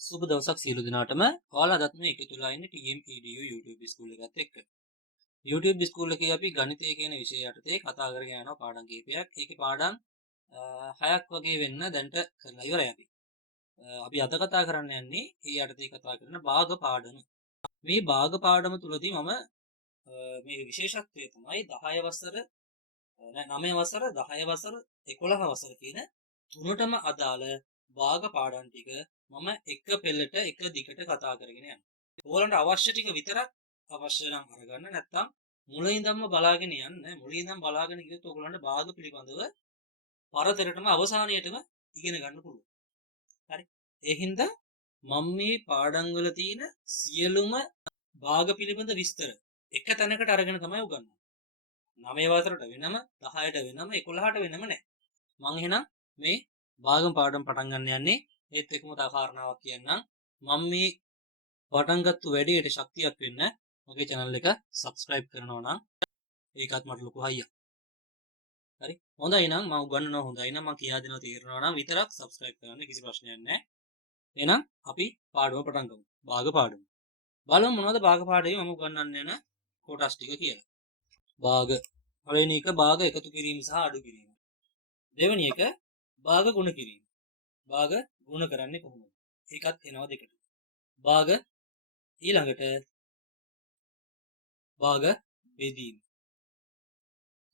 සුබ දවසක් සියලු දෙනාටම. ඔයාලා අදත් මේ එකතු වෙලා ඉන්නේ TMEDU YouTube ස්කූල් එකත් එක්ක. YouTube ස්කූල් එකේ අපි ගණිතය කියන විෂය යටතේ කතා කරගෙන යනවා පාඩම් කීපයක්. ඒකේ පාඩම් 6ක් වගේ වෙන්න දැන්ට කරලා ඉවරයි අපි. අපි අද කතා කරන්න යන්නේ මේ යටතේ කතා කරන භාග පාඩම. මේ භාග පාඩම තුලදී මම මේ විශේෂත්වය තමයි 10 වසර 9 වසර 10 වසර 11 වසර කියන තුනටම අදාළ භාග පාඩම් ටික මම එක පෙළට එක දිගට කතා කරගෙන යනවා. ඕගලන්ට අවශ්‍ය ටික විතරක් අවශ්‍ය නම් අරගන්න, නැත්නම් මුලින් ඉඳන්ම බලාගෙන යන්න. මුලින් ඉඳන් බලාගෙන ගියොත් ඕගලන්ට භාග පිළිබඳව පරතරටම අවසානයේටම ඉගෙන ගන්න පුළුවන්. හරි. ඒ හින්දා මම මේ පාඩම් වල තියෙන සියලුම භාග පිළිබඳ විස්තර එක තැනකට අරගෙන තමයි උගන්වන්නේ. 9 වසරට වෙනම, 10ට වෙනම, 11ට වෙනම නැහැ. මම එහෙනම් මේ භාගම් පාඩම් පටන් ගන්න යන්නේ. ඒත් එක්කම තව කාරණාවක් කියන්නම්. මම මේ පටන් ගත්ත වැඩේට ශක්තියක් වෙන්න මගේ channel එක subscribe කරනවා නම් ඒකත් මට ලොකු හයියක්. හරි. හොඳයි නම් මම උගන්වනවා, හොඳයි නම් මම කියා දෙනවා තේරෙනවා නම් විතරක් subscribe කරන්න, කිසි ප්‍රශ්නයක් නැහැ. එහෙනම් අපි පාඩම පටන් ගමු. භාග පාඩම. බලමු මොනවද භාග පාඩමේ මම උගන්වන්න යන කොටස් ටික කියලා. භාග. පළවෙනි එක භාග එකතු කිරීම සහ අඩු කිරීම. දෙවෙනි එක භාග ගුණ කිරීම. භාග ගුණ කරන්නේ කොහොමද? ඒකත් එනවා දෙකට. භාග ඊළඟට භාග බෙදීම.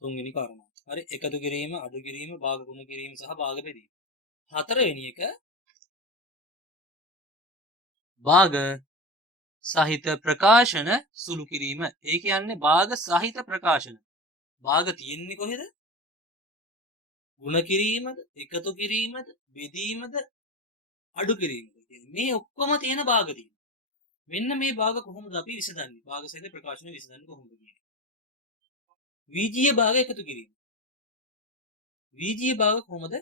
තුන්වෙනි කාරණා. හරි. එකතු කිරීම, අඩු කිරීම, භාග ගුණ කිරීම සහ භාග බෙදීම. හතරවෙනි එක භාග සහිත ප්‍රකාශන සුළු කිරීම. ඒ කියන්නේ භාග සහිත ප්‍රකාශන. භාග තියෙන්නේ කොහෙද? ගුණ කිරීමද, එකතු කිරීමද, බෙදීමද, අඩු කිරීමද? මේ ඔක්කොම තියෙන භාග තියෙනවා. මෙන්න මේ භාග කොහොමද අපි විසඳන්නේ? භාග සහිත ප්‍රකාශන විසඳන්නේ කොහොමද කියන්නේ? වීජීය භාග එකතු කිරීම. වීජීය භාග කොහොමද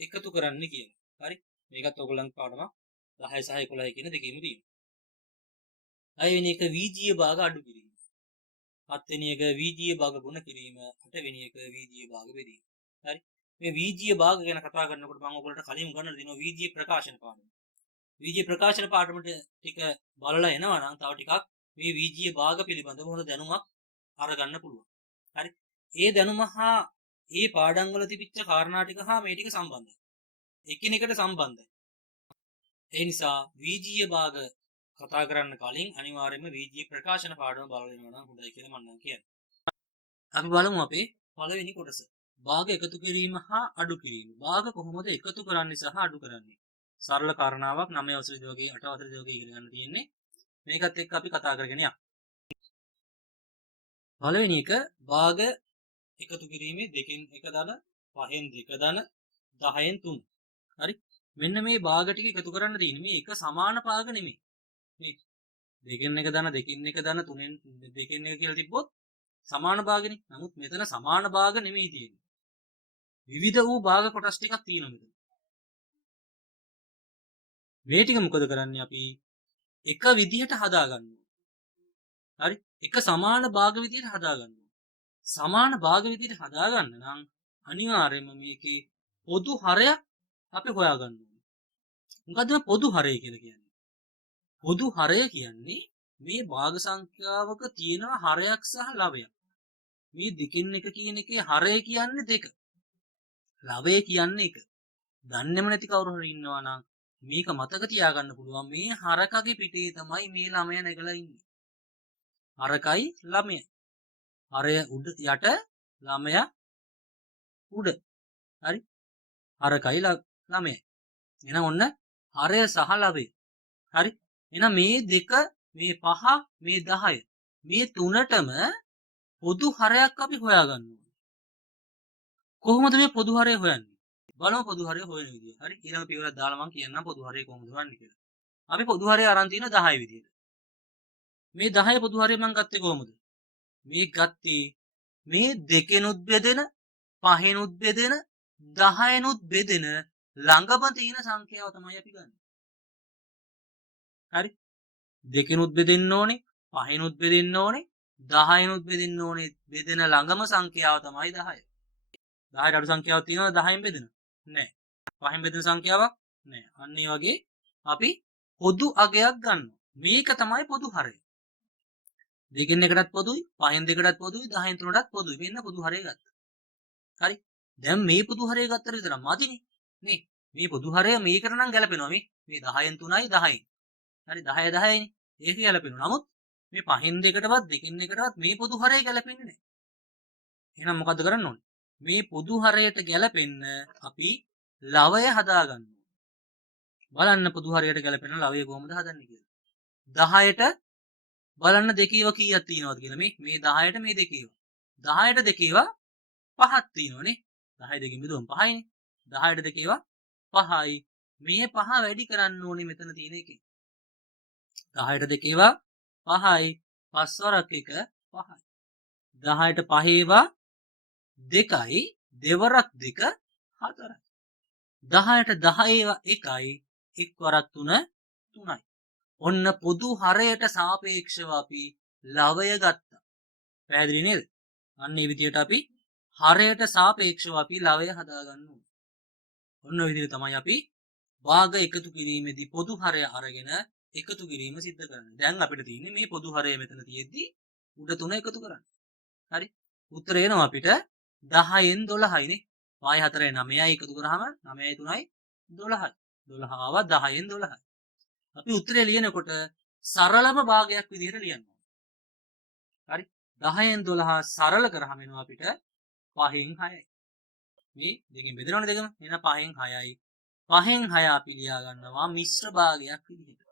එකතු කරන්නේ කියලා. හරි. මේකත් ඔයගොල්ලන්ගේ පාඩම 10 සහ 11 කියන දෙකේම තියෙනවා. 6 වෙනි එක වීජීය භාග අඩු කිරීම. 7 වෙනි එක වීජීය භාග ගුණ කිරීම. 8 වෙනි එක වීජීය භාග බෙදීම. හරි. මේ වීජීය භාග ගැන කතා කරනකොට මම ඔයගොල්ලන්ට කලින් උගන්වලා දෙනවා වීජීය ප්‍රකාශන පාඩම. වීජීය ප්‍රකාශන පාඩමට ටික බලලා එනවා නම් තව ටිකක් මේ වීජීය භාග පිළිබඳව හොඳ දැනුමක් අරගන්න පුළුවන්. හරි. ඒ දැනුම හා ඒ පාඩම් වල තිබිච්ච කාරණා ටික හා මේ ටික සම්බන්ධයි. එකිනෙකට සම්බන්ධයි. ඒ නිසා වීජීය භාග කතා කරන්න කලින් අනිවාර්යයෙන්ම වීජීය ප්‍රකාශන පාඩම බලලා දෙනවා නම් හොඳයි කියලා මම නම් කියන්නේ. අපි බලමු අපේ පළවෙනි කොටස. භාග එකතු කිරීම හා අඩු කිරීම. භාග කොහොමද එකතු කරන්නේ සහ අඩු කරන්නේ? සරල කාරණාවක් 9 වසරේදී වගේ 8 වසරේදී වගේ ඉගෙන ගන්න තියෙන්නේ. මේකත් එක්ක අපි කතා කරගෙන යමු. පළවෙනි එක භාග එකතු කිරීමේ 2න් 1 ධන 5න් 2 ධන 10න් 3. හරි. මෙන්න මේ භාග ටික එකතු කරන්න තියෙන්නේ. මේ එක සමාන භාග නෙමෙයි. මේ 2න් 1 ධන 2න් 1 ධන 3න් 2න් 1 කියලා තිබ්බොත් සමාන භාගනේ. නමුත් මෙතන සමාන භාග නෙමෙයි තියෙන්නේ. විවිධ වූ භාග කොටස් ටිකක් තියෙනවා මෙතන. මේ ටික මොකද කරන්නේ අපි? එක විදිහට හදා ගන්නවා. හරි. එක සමාන භාග විදිහට හදා ගන්නවා. සමාන භාග විදිහට හදා ගන්න නම් අනිවාර්යයෙන්ම මේකේ පොදු හරයක් අපි හොයාගන්න ඕනේ. මොකද පොදු හරය කියලා කියන්නේ? පොදු හරය කියන්නේ මේ භාග සංඛ්‍යාවක තියෙන හරයක් සහ ලවයක්. මේ දෙකින් එක කියන එකේ හරය කියන්නේ 2. ලවය කියන්නේ 1. දන්නේම නැති කවුරු හරි ඉන්නවා නම් මේක මතක තියාගන්න පුළුවන් මේ හරකගේ පිටේ තමයි මේ ළමයා නැගලා ඉන්නේ. හරකයි ළමයි. හරය උඩ යට ළමයා උඩ. හරි. හරකයි ළමයි. එහෙනම් ඔන්න හරය සහ ලවය. හරි. එහෙනම් මේ දෙක, මේ 5, මේ 10 මේ තුනටම පොදු හරයක් අපි හොයාගන්න ඕනේ. කොහොමද මේ පොදු හරය හොයන්නේ? බලමු පොදු හරය හොයන විදිය. හරි. ඊළඟ පියවරක් දාලා මම කියන්නම් පොදු හරය කොහොමද හොයන්නේ කියලා. අපි පොදු හරය අරන් තියෙන 10 විදියට. මේ 10 පොදු හරය මම ගත්තේ කොහොමද? මේ ගත්තේ මේ දෙකෙනුත් බෙදෙන, පහෙනුත් බෙදෙන, 10නුත් බෙදෙන ළඟම තියෙන සංඛ්‍යාව තමයි අපි ගන්න. හරි. දෙකෙනුත් බෙදෙන්න ඕනේ, පහෙනුත් බෙදෙන්න ඕනේ, 10නුත් බෙදෙන්න ඕනේ. බෙදෙන ළඟම සංඛ්‍යාව තමයි 10. 10ට අඩු සංඛ්‍යාවක් තියෙනවද 10න් බෙදෙන? නැහැ. 5න් බෙදෙන සංඛ්‍යාවක් නැහැ. අන්න ඒ වගේ අපි පොදු අගයක් ගන්නවා. මේක තමයි පොදු හරය. දෙකෙන් එකටත් පොදුයි, පහෙන් දෙකටත් පොදුයි, 10න් තුනටත් පොදුයි. මෙන්න පොදු හරය ගත්තා. හරි. දැන් මේ පොදු හරය ගත්තට විතර මදිනේ. නේ. මේ පොදු හරය මේකට නම් ගැලපෙනවා මේ. මේ 10න් 3යි 10යි. හරි 10 10යිනේ. ඒක ගැලපෙනවා. නමුත් මේ පහෙන් දෙකටවත් දෙකෙන් එකටවත් මේ පොදු හරය ගැලපෙන්නේ නැහැ. එහෙනම් මොකද්ද කරන්න ඕනේ? මේ පොදු හරයට ගැලපෙන්න අපි ලවය හදාගන්න ඕනේ. බලන්න පොදු හරයට ගැලපෙන ලවය කොහොමද හදන්නේ කියලා. 10ට බලන්න දෙකේව කීයක් තියෙනවද කියලා. මේ 10ට මේ දෙකේව. 10ට දෙකේව 5ක් තියෙනවනේ. 10 දෙකෙන් බෙදුවම 5යිනේ. 10ට දෙකේව 5යි. මේ 5 වැඩි කරන්න ඕනේ මෙතන තියෙන එකේ. 10ට දෙකේව 5යි. 5 වරක් 1 5යි. 10ට පහේව 2යි. දෙවරක් 2 4යි. 10ට 10ඒව 1යි. 1 වරක් 3 3යි. ඔන්න පොදු හරයට සාපේක්ෂව අපි ලවය ගත්තා. පැහැදිලි නේද? අන්න මේ විදිහට අපි හරයට සාපේක්ෂව අපි ලවය හදාගන්න ඕනේ. ඔන්න ඔය විදිහට තමයි අපි භාග එකතු කිරීමේදී පොදු හරය අරගෙන එකතු කිරීම සිද්ධ කරන්නේ. දැන් අපිට තියෙන්නේ මේ පොදු හරය මෙතන තියෙද්දි උඩ තුන එකතු කරන්න. හරි? උත්තරය එනවා අපිට 10න් 12යිනේ. y 4 9යි එකතු කරාම 9යි 3යි 12යි. 12 ආවා 10න් 12යි. අපි උත්තරේ ලියනකොට සරලම භාගයක් විදිහට ලියන්න ඕනේ. හරි? 10න් 12 සරල කරාම එනවා අපිට 5න් 6යි. මේ දෙකෙන් බෙදනවනේ දෙකම. එහෙනම් 5න් 6යි. 5න් 6 අපි ලියා ගන්නවා මිශ්‍ර භාගයක් විදිහට.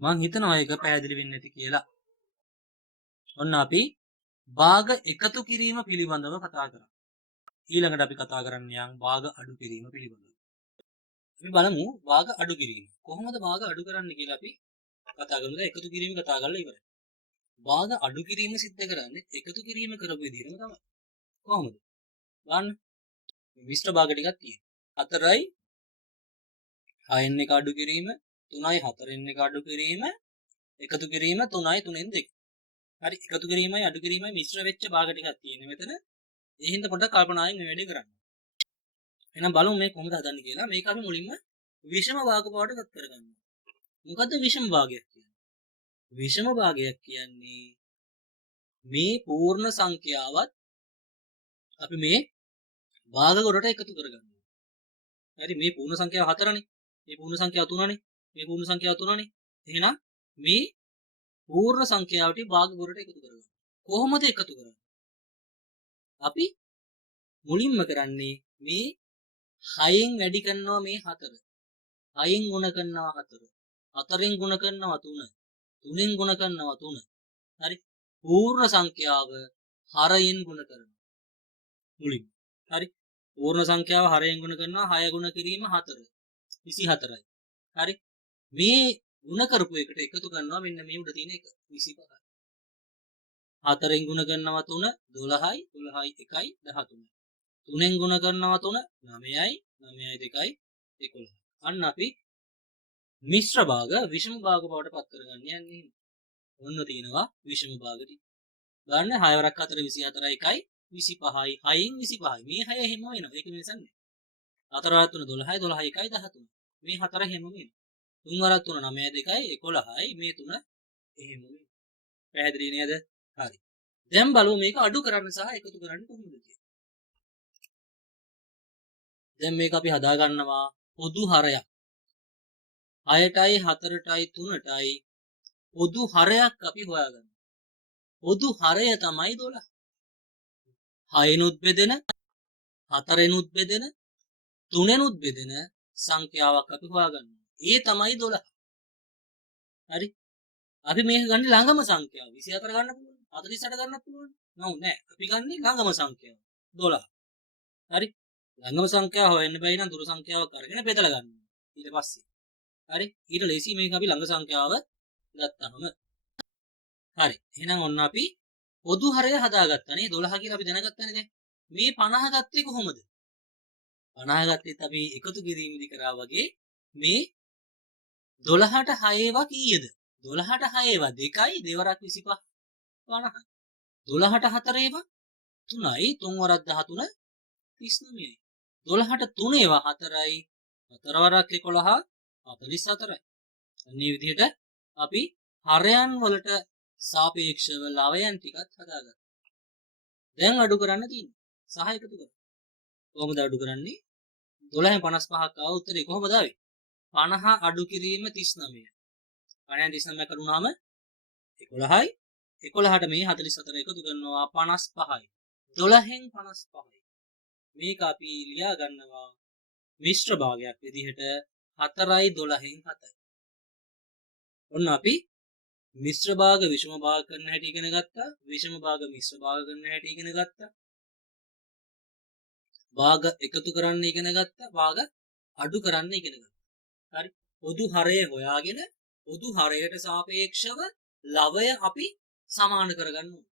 මම හිතනවා ඒක පැහැදිලි වෙන්නේ නැති කියලා. ඔන්න අපි භාග එකතු කිරීම පිළිබඳව කතා කරා. ඊළඟට අපි කතා කරන්න යම් භාග අඩු කිරීම පිළිබඳව. අපි බලමු භාග අඩු කිරීම. කොහොමද භාග අඩු කරන්නේ කියලා අපි කතා කරමු. එකතු කිරීම කතා කරලා ඉවරයි. භාග අඩු කිරීම සිද්ධ කරන්නේ එකතු කිරීම කරපු විදිහටම තමයි. කොහොමද? බලන්න. මිශ්‍ර භාග ටිකක් තියෙනවා. 4යි 6න් එක අඩු කිරීම, 3යි 4න් එක අඩු කිරීම, එකතු කිරීම 3යි 3න් 2. හරි එකතු කිරීමයි අඩු කිරීමයි මිශ්‍ර වෙච්ච භාග ටිකක් තියෙනවා මෙතන. ඒ හින්දා පොඩ්ඩක් කල්පනායෙන් මේ වැඩේ කරන්න. එහෙනම් බලමු මේ කොහොමද හදන්නේ කියලා. මේක අපි මුලින්ම විෂම භාග බවට පත් කරගන්නවා. මොකද්ද විෂම භාගයක් කියන්නේ? විෂම භාගයක් කියන්නේ මේ පූර්ණ සංඛ්‍යාවත් අපි මේ භාග කොටට එකතු කරගන්නවා. හරි මේ පූර්ණ සංඛ්‍යාව 4නේ. මේ පූර්ණ සංඛ්‍යාව 3නේ. මේ පූර්ණ සංඛ්‍යාව 3නේ. එහෙනම් මේ පූර්ණ සංඛ්‍යාවට භාග කොටට එකතු කරගන්නවා. කොහොමද එකතු කරන්නේ? අපි මුලින්ම කරන්නේ මේ 6න් වැඩි කරනවා මේ 4. 6න් ගුණ කරනවා 4. 4න් ගුණ කරනවා 3. 3න් ගුණ කරනවා 3. හරි. පූර්ණ සංඛ්‍යාව හරයෙන් ගුණ කරනවා. මුලින්. හරි. පූර්ණ සංඛ්‍යාව හරයෙන් ගුණ කරනවා 6 ගුණ කිරීම 4. 24යි. හරි. මේ ගුණ කරපු එකට එකතු කරනවා මෙන්න මේ උඩ තියෙන එක 25යි. 4න් ගුණ කරනවා 3 12යි 12යි 1යි 13යි. 3න් ගුණ කරනවා 3 9යි 9යි 2යි 11යි. අන්න අපි මිශ්‍ර භාග විෂම භාග බවට පත් කරගන්න යන්නේ. ඔන්න තියෙනවා විෂම භාග ටික. ගන්න 6 වරක් 4 24යි 1යි 25යි 6න් 25යි. මේ 6 එහෙම වෙනවා. ඒක වෙනසන්නේ. 4 වරක් 3 12යි 12යි 1යි 13යි. මේ 4 එහෙම වෙනවා. 3 වරක් 3 9යි 2යි 11යි. මේ 3 එහෙම වෙනවා. පැහැදිලි නේද? හරි. දැන් බලමු මේක අඩු කරන්න සහ එකතු කරන්න කොහොමද කියලා. දැන් මේක අපි හදා ගන්නවා පොදු හරයක්. 6ටයි 4ටයි 3ටයි පොදු හරයක් අපි හොයාගන්නවා. පොදු හරය තමයි 12. 6නුත් බෙදෙන 4නුත් බෙදෙන 3නුත් බෙදෙන සංඛ්‍යාවක් අපි හොයාගන්නවා. ඒ තමයි 12. හරි. අපි මේක ගන්න ළඟම සංඛ්‍යාව 24 ගන්න පුළුවන්. 48 ගන්න පුළුවන්. නෑ. අපි ගන්නේ ළඟම සංඛ්‍යාව 12. හරි. ළඟම සංඛ්‍යාව හොයන්න බැරි නම් දුර සංඛ්‍යාවක් අරගෙන බෙදලා ගන්නවා. ඊට පස්සේ. හරි. ඊට ලේසි මේක අපි ළඟ සංඛ්‍යාව ගත්තාම. හරි. එහෙනම් ඔන්න අපි පොදු හරය හදාගත්තා නේ. 12 කියලා අපි දැනගත්තානේ දැන්. මේ 50 ගත්තේ කොහොමද? 50 ගත්තෙත් අපි එකතු කිරීමේදී කරා වගේ මේ 12ට 6 ඒවා කීයද? 12ට 6 ඒවා 2යි දෙවරක් 25 50. 12ට 4 ඒවා 3යි 3 වරක් 13 39යි. 12ට 3 ඒවා 4යි 4 වරක් 11 44යි. මේ විදිහට අපි හරයන් වලට සාපේක්ෂව ලවයන් ටිකත් හදාගත්තා. දැන් අඩු කරන්න තියෙන්නේ. සහ එකතු කරන්න. කොහොමද අඩු කරන්නේ? 12න් 55ක් ආව උත්තරේ කොහොමද ආවේ? 50 අඩු කිරීම 39. 50න් 39 කරුණාම 11යි. 11ට මේ 44 එකතු කරනවා 55යි. 12න් 55යි. මේක අපි ලියා ගන්නවා මිශ්‍ර භාගයක් විදිහට 4යි 12න් 7යි. ඔන්න අපි මිශ්‍ර භාග විෂම භාග කරන හැටි ඉගෙන ගත්තා. විෂම භාග මිශ්‍ර භාග කරන හැටි ඉගෙන ගත්තා. භාග එකතු කරන්න ඉගෙන ගත්තා. භාග අඩු කරන්න ඉගෙන ගත්තා. හරි. පොදු හරය හොයාගෙන පොදු හරයට සාපේක්ෂව ලවය අපි සමාන කරගන්න ඕනේ.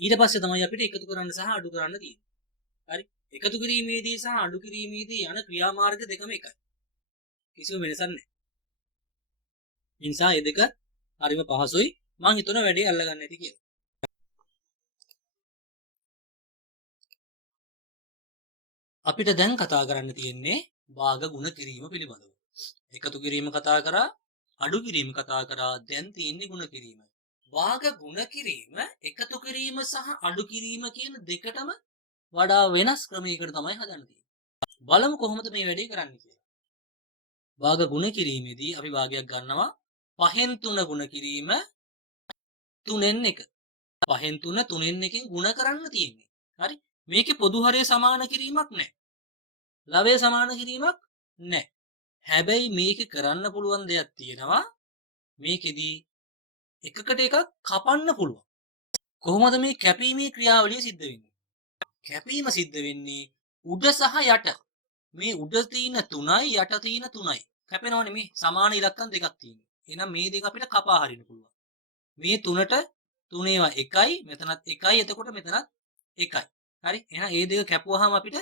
ඊට පස්සේ තමයි අපිට එකතු කරන්න සහ අඩු කරන්න තියෙන්නේ. හරි. එකතු කිරීමේදී සහ අඩු කිරීමේදී යන ක්‍රියාමාර්ග දෙකම එකයි. කිසිම වෙනසක් නැහැ. ඒ නිසා මේ දෙක හරිම පහසුයි. මම හිතන වැඩේ අල්ලගන්න ඇති කියලා. අපිට දැන් කතා කරන්න තියෙන්නේ භාග ගුණ කිරීම පිළිබඳව. එකතු කිරීම කතා කරා, අඩු කිරීම කතා කරා, දැන් තියෙන්නේ ගුණ කිරීම. භාග ගුණ කිරීම, එකතු කිරීම සහ අඩු කිරීම කියන දෙකටම වඩා වෙනස් ක්‍රමයකට තමයි හදන්න තියෙන්නේ. බලමු කොහොමද මේ වැඩේ කරන්නේ කියලා. භාග ගුණ කිරීමේදී අපි භාගයක් ගන්නවා 5න් 3 ගුණ කිරීම 3න් 1. 5න් 3 3න් 1කින් ගුණ කරන්න තියෙන්නේ. හරි. මේකේ පොදු හරය සමාන කිරීමක් නැහැ. ලවය සමාන කිරීමක් නැහැ. හැබැයි මේක කරන්න පුළුවන් දෙයක් තියෙනවා. මේකෙදී එකකට එකක් කපන්න පුළුවන්. කොහොමද මේ කැපීමේ ක්‍රියාවලිය සිද්ධ වෙන්නේ? කැපීම සිද්ධ වෙන්නේ උඩ සහ යට. මේ උඩ තියෙන 3යි යට තියෙන 3යි. කැපෙනවනේ මේ සමාන ඉලක්කම් දෙකක් තියෙනවා. එහෙනම් මේ දෙක අපිට කපා හරින්න පුළුවන්. මේ 3ට 3 ඒවා 1යි, මෙතනත් 1යි, එතකොට මෙතනත් 1යි. හරි. එහෙනම් මේ දෙක කැපුවාම අපිට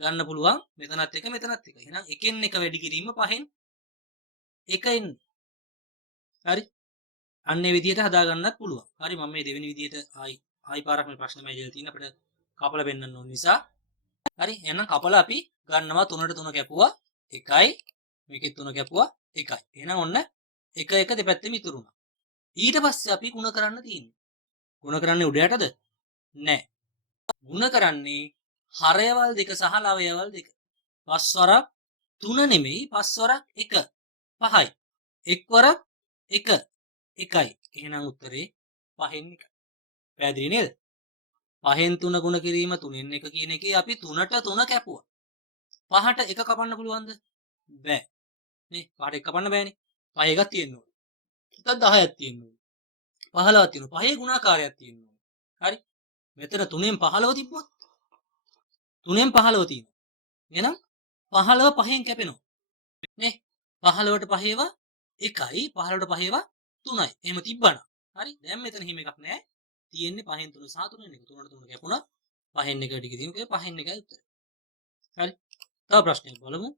ගන්න පුළුවන් මෙතනත් 1 මෙතනත් 1. එහෙනම් එකෙන් එක වැඩි කිරීම 5න් 1න්. හරි. අන්න ඒ විදිහට හදා ගන්නත් පුළුවන්. හරි. මම මේ දෙවෙනි විදිහට ආයි පාරක් මේ ප්‍රශ්නෙම ඉදලා තියෙන අපිට කපලා පෙන්නන්න ඕන නිසා. හරි. එහෙනම් කපලා අපි ගන්නවා 3ට 3 කැපුවා 1යි. මේකෙත් 3 කැපුවා 1යි. එහෙනම් ඔන්න 1 1 දෙපැත්තෙම ඉතුරුනා. ඊට පස්සේ අපි ಗುಣ කරන්න තියෙන්නේ. ಗುಣ කරන්නේ උඩ යටද? නැහැ. ಗುಣ කරන්නේ හරයවල් දෙක සහ ලවයවල් දෙක. 5 වරක් 3 නෙමෙයි 5 වරක් 1 5යි. 1 වරක් 1 1යි. එහෙනම් උත්තරේ 5න් 1යි. පැහැදිලි නේද? 5න් 3 ගුණ කිරීම 3න් 1 කියන එකේ අපි 3ට 3 කැපුවා. 5ට 1 කපන්න පුළුවන්ද? බෑ. නේ 5ට 1 කපන්න බෑනේ. 5 එකක් තියෙන්න ඕනේ. එකක් 10ක් තියෙන්න ඕනේ. 15ක් තියෙනවා. 5 ගුණාකාරයක් තියෙන්න ඕනේ. හරි. මෙතන 3න් 15 තිබ්බොත් 3න් 15 තියෙනවා. එහෙනම් 15 5න් කැපෙනවා. නේ 15ට 5 ඒවා 1යි 15ට 5 ඒවා 3යි. එහෙම තිබ්බනම් හරි. දැන් මෙතන හිම එකක් නැහැ. තියෙන්නේ 5න් 3 සහ 3න් 1. 3ට 3 කැපුණා. 5න් 1 වැඩි කිරීම කියලා 5න් 1යි උත්තරය. හරි. තව ප්‍රශ්නයක් බලමු.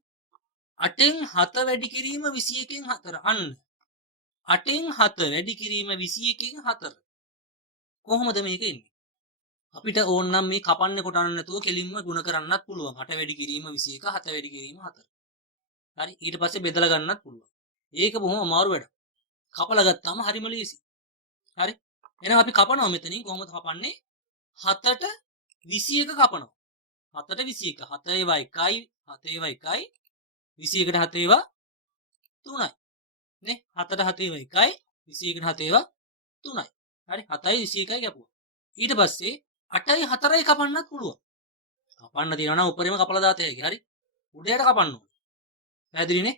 8න් 7 වැඩි කිරීම 21න් 4. අන්න 8න් 7 වැඩි කිරීම 21න් 4. කොහොමද මේක එන්නේ? අපිට ඕන නම් මේ කපන්නේ කොටන්න නැතුව කෙලින්ම ගුණ කරන්නත් පුළුවන්. 8 වැඩි කිරීම 21, 7 වැඩි කිරීම 4. හරි. ඊට පස්සේ බෙදලා ගන්නත් පුළුවන්. ඒක බොහොම අමාරු වැඩක්. කපලා ගත්තාම හරිම ලේසි. හරි. එහෙනම් අපි කපනවා මෙතනින් කොහොමද කපන්නේ? 7ට 21 කපනවා. 7ට 21. 7 ඒවා 1යි, 7 ඒවා 1යි. 21ට 7 ඒවා 3යි. නේ? 7ට 7 ඒවා 1යි, 21ට 7 ඒවා 3යි. හරි. 7යි 21යි කැපුවා. ඊට පස්සේ 8යි 4යි කපන්නත් පුළුවන්. කපන්න තියනවා නම් උඩරේම කපලා දාත හැකි. හරි. උඩයට කපන්න ඕනේ. පැහැදිලිනේ?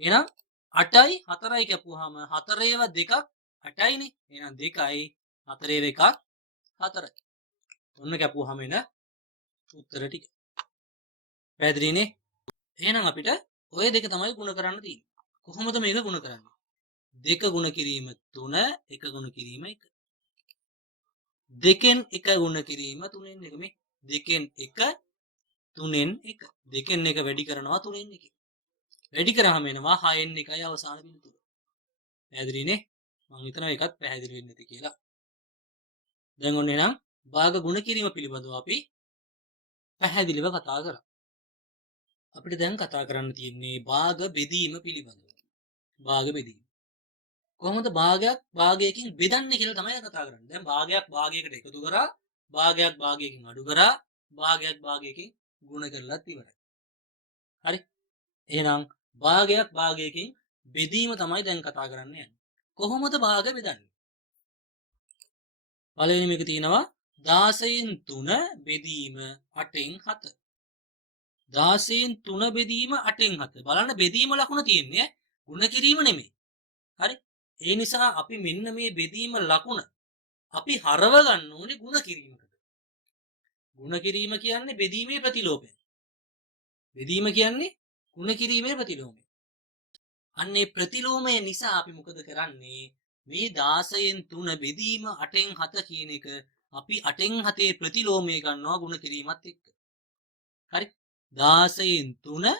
එහෙනම් 8යි 4යි කැපුවාම 4 ඒවා 2ක් 8යිනේ. එහෙනම් 2යි 4 ඒවා 1ක් 4යි. ඔන්න කැපුවාම එන උත්තර ටික. පැහැදිලිනේ? එහෙනම් අපිට ඔය දෙක තමයි ගුණ කරන්න තියෙන්නේ. කොහොමද මේක ගුණ කරන්නේ? 2 ගුණ කිරීම 3, 1 ගුණ කිරීම 1. 2න් 1 ගුණ කිරීම 3න් 1. මේ 2න් 1 3න් 1. 2න් 1 වැඩි කරනවා 3න් 1. වැඩි කරාම එනවා 6න් 1යි අවසාන පිළිතුර. පැහැදිලිනේ? මම හිතනවා ඒකත් පැහැදිලි වෙන්නේ නැති කියලා. දැන් ඔන්න එහෙනම් භාග ගුණ කිරීම පිළිබඳව අපි පැහැදිලිව කතා කරා. අපිට දැන් කතා කරන්න තියෙන්නේ භාග බෙදීම පිළිබඳව. භාග බෙදීම. කොහොමද භාගයක් භාගයකින් බෙදන්නේ කියලා තමයි කතා කරන්නේ. දැන් භාගයක් භාගයකට එකතු කරා, භාගයක් භාගයකින් අඩු කරා, භාගයක් භාගයකින් ගුණ කරලත් ඉවරයි. හරි. එහෙනම් භාගයක් භාගයකින් බෙදීම තමයි දැන් කතා කරන්න යන්නේ. කොහොමද භාග බෙදන්නේ? පළවෙනි මේක තියෙනවා 16න් 3 බෙදීම 8න් 7. 16න් 3 බෙදීම 8න් 7. බලන්න බෙදීම ලකුණ තියෙන්නේ ගුණ කිරීම නෙමෙයි. හරි? ඒ නිසා අපි මෙන්න මේ බෙදීම ලකුණ අපි හරව ගන්න ඕනේ ගුණ කිරීමකට. ගුණ කිරීම කියන්නේ බෙදීමේ ප්‍රතිලෝපය. බෙදීම කියන්නේ ගුණ කිරීමේ ප්‍රතිලෝමය. අන්නේ ප්‍රතිලෝමය නිසා අපි මොකද කරන්නේ? මේ 16න් 3 බෙදීම 8න් 7 කියන එක අපි 8න් 7 ප්‍රතිලෝමය ගන්නවා ගුණ කිරීමත් එක්ක. හරි? 16න් 3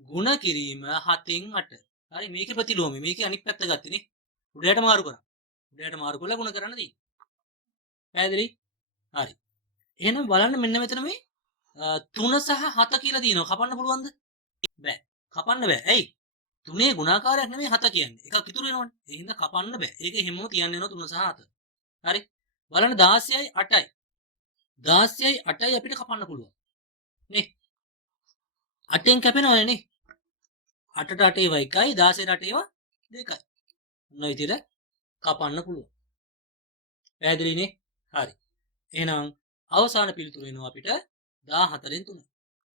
ගුණ කිරීම 7න් 8. හරි මේකේ ප්‍රතිලෝමය. මේකේ අනිත් පැත්ත ගත්තනේ. උඩයට මාරු කරා. උඩයට මාරු කරලා ගුණ කරන්න තියෙන්නේ. පැහැදිලි? හරි. එහෙනම් බලන්න මෙන්න මෙතන මේ 3 සහ 7 කියලා දිනනවා. කපන්න පුළුවන්ද? බෑ. කපන්න බෑ. ඇයි? 3 ගුණාකාරයක් නෙමෙයි 7 කියන්නේ. එකක් ඉතුරු වෙනවනේ. ඒ හින්දා කපන්න බෑ. ඒක හැමෝම තියන්න වෙනවා 3 සහ 7. හරි. බලන්න 16යි 8යි. 16යි 8යි අපිට කපන්න පුළුවන්. නේ? 8ෙන් කැපෙනවනේ නේ. 8ට 8 ඒවා 1යි 16ට 8 ඒවා 2යි. මොන විදිහට කපන්න පුළුවන්. පැහැදිලිනේ? හරි. එහෙනම් අවසාන පිළිතුර වෙනවා අපිට 14න් 3.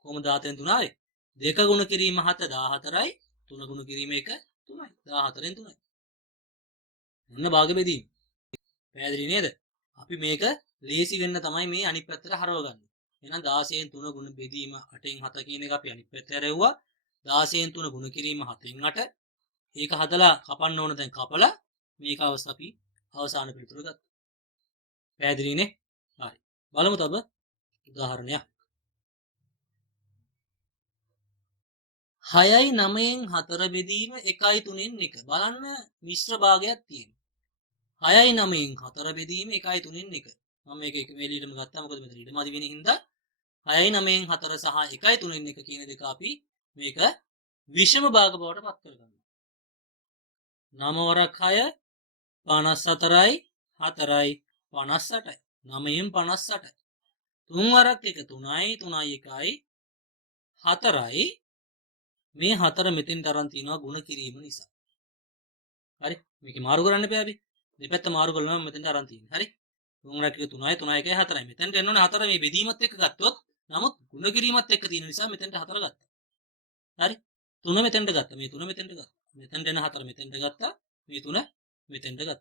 කොහොමද 14න් 3 ආවේ? 2 ගුණ කිරීම 7 14යි 3 ගුණ කිරීම 1 3යි 14න් 3යි. මොන භාග බෙදීම? පැහැදිලි නේද? අපි මේක ලේසි වෙන්න තමයි මේ අනිත් පැත්තට හරවගන්නේ. එහෙනම් 16න් 3 ගුණ බෙදීම 8න් 7 කියන එක අපි අනිත් පැත්තට හැරෙව්වා. 16න් 3 ගුණ කිරීම 7න් 8. ඒක හදලා කපන්න ඕන දැන් කපලා මේක අපි අවසාන පිළිතුර ගත්තා. පැහැදිලිනේ? හරි. බලමු තව උදාහරණයක්. 6යි 9න් 4 බෙදීම 1යි 3න් 1. බලන්න මිශ්‍ර භාගයක් තියෙනවා. 6යි 9න් 4 බෙදීම 1යි 3න් 1. මම මේක එක වෙලීටම ගත්තා මොකද මෙතන ඊට මදි වෙන හින්දා 6යි 9න් 4 සහ 1යි 3න් 1 කියන දෙක අපි මේක විෂම භාග බවට පත් කරගන්නවා. 9 වරක් 6 54යි 4යි 58යි 9න් 58යි 3 වරක් 1 3යි 3යි 1යි 4යි මේ 4 මෙතෙන්ට අරන් තියනවා ගුණ කිරීම නිසා. හරි මේක මාරු කරන්න එපා අපි. දෙපැත්ත මාරු කරලා මම මෙතෙන්ට අරන් තියෙන්නේ. හරි 3 රැක 3යි 3යි 1යි 4යි මෙතෙන්ට එන්න ඕනේ 4 මේ බෙදීමත් එක්ක ගත්තොත් නමුත් ගුණ කිරීමත් එක්ක තියෙන නිසා මෙතෙන්ට 4 ගත්තා. හරි 3 මෙතෙන්ට ගත්තා. මේ 3 මෙතෙන්ට ගත්තා. මෙතෙන්ට එන 4 මෙතෙන්ට ගත්තා. මේ 3 මෙතෙන්ට ගත්තා.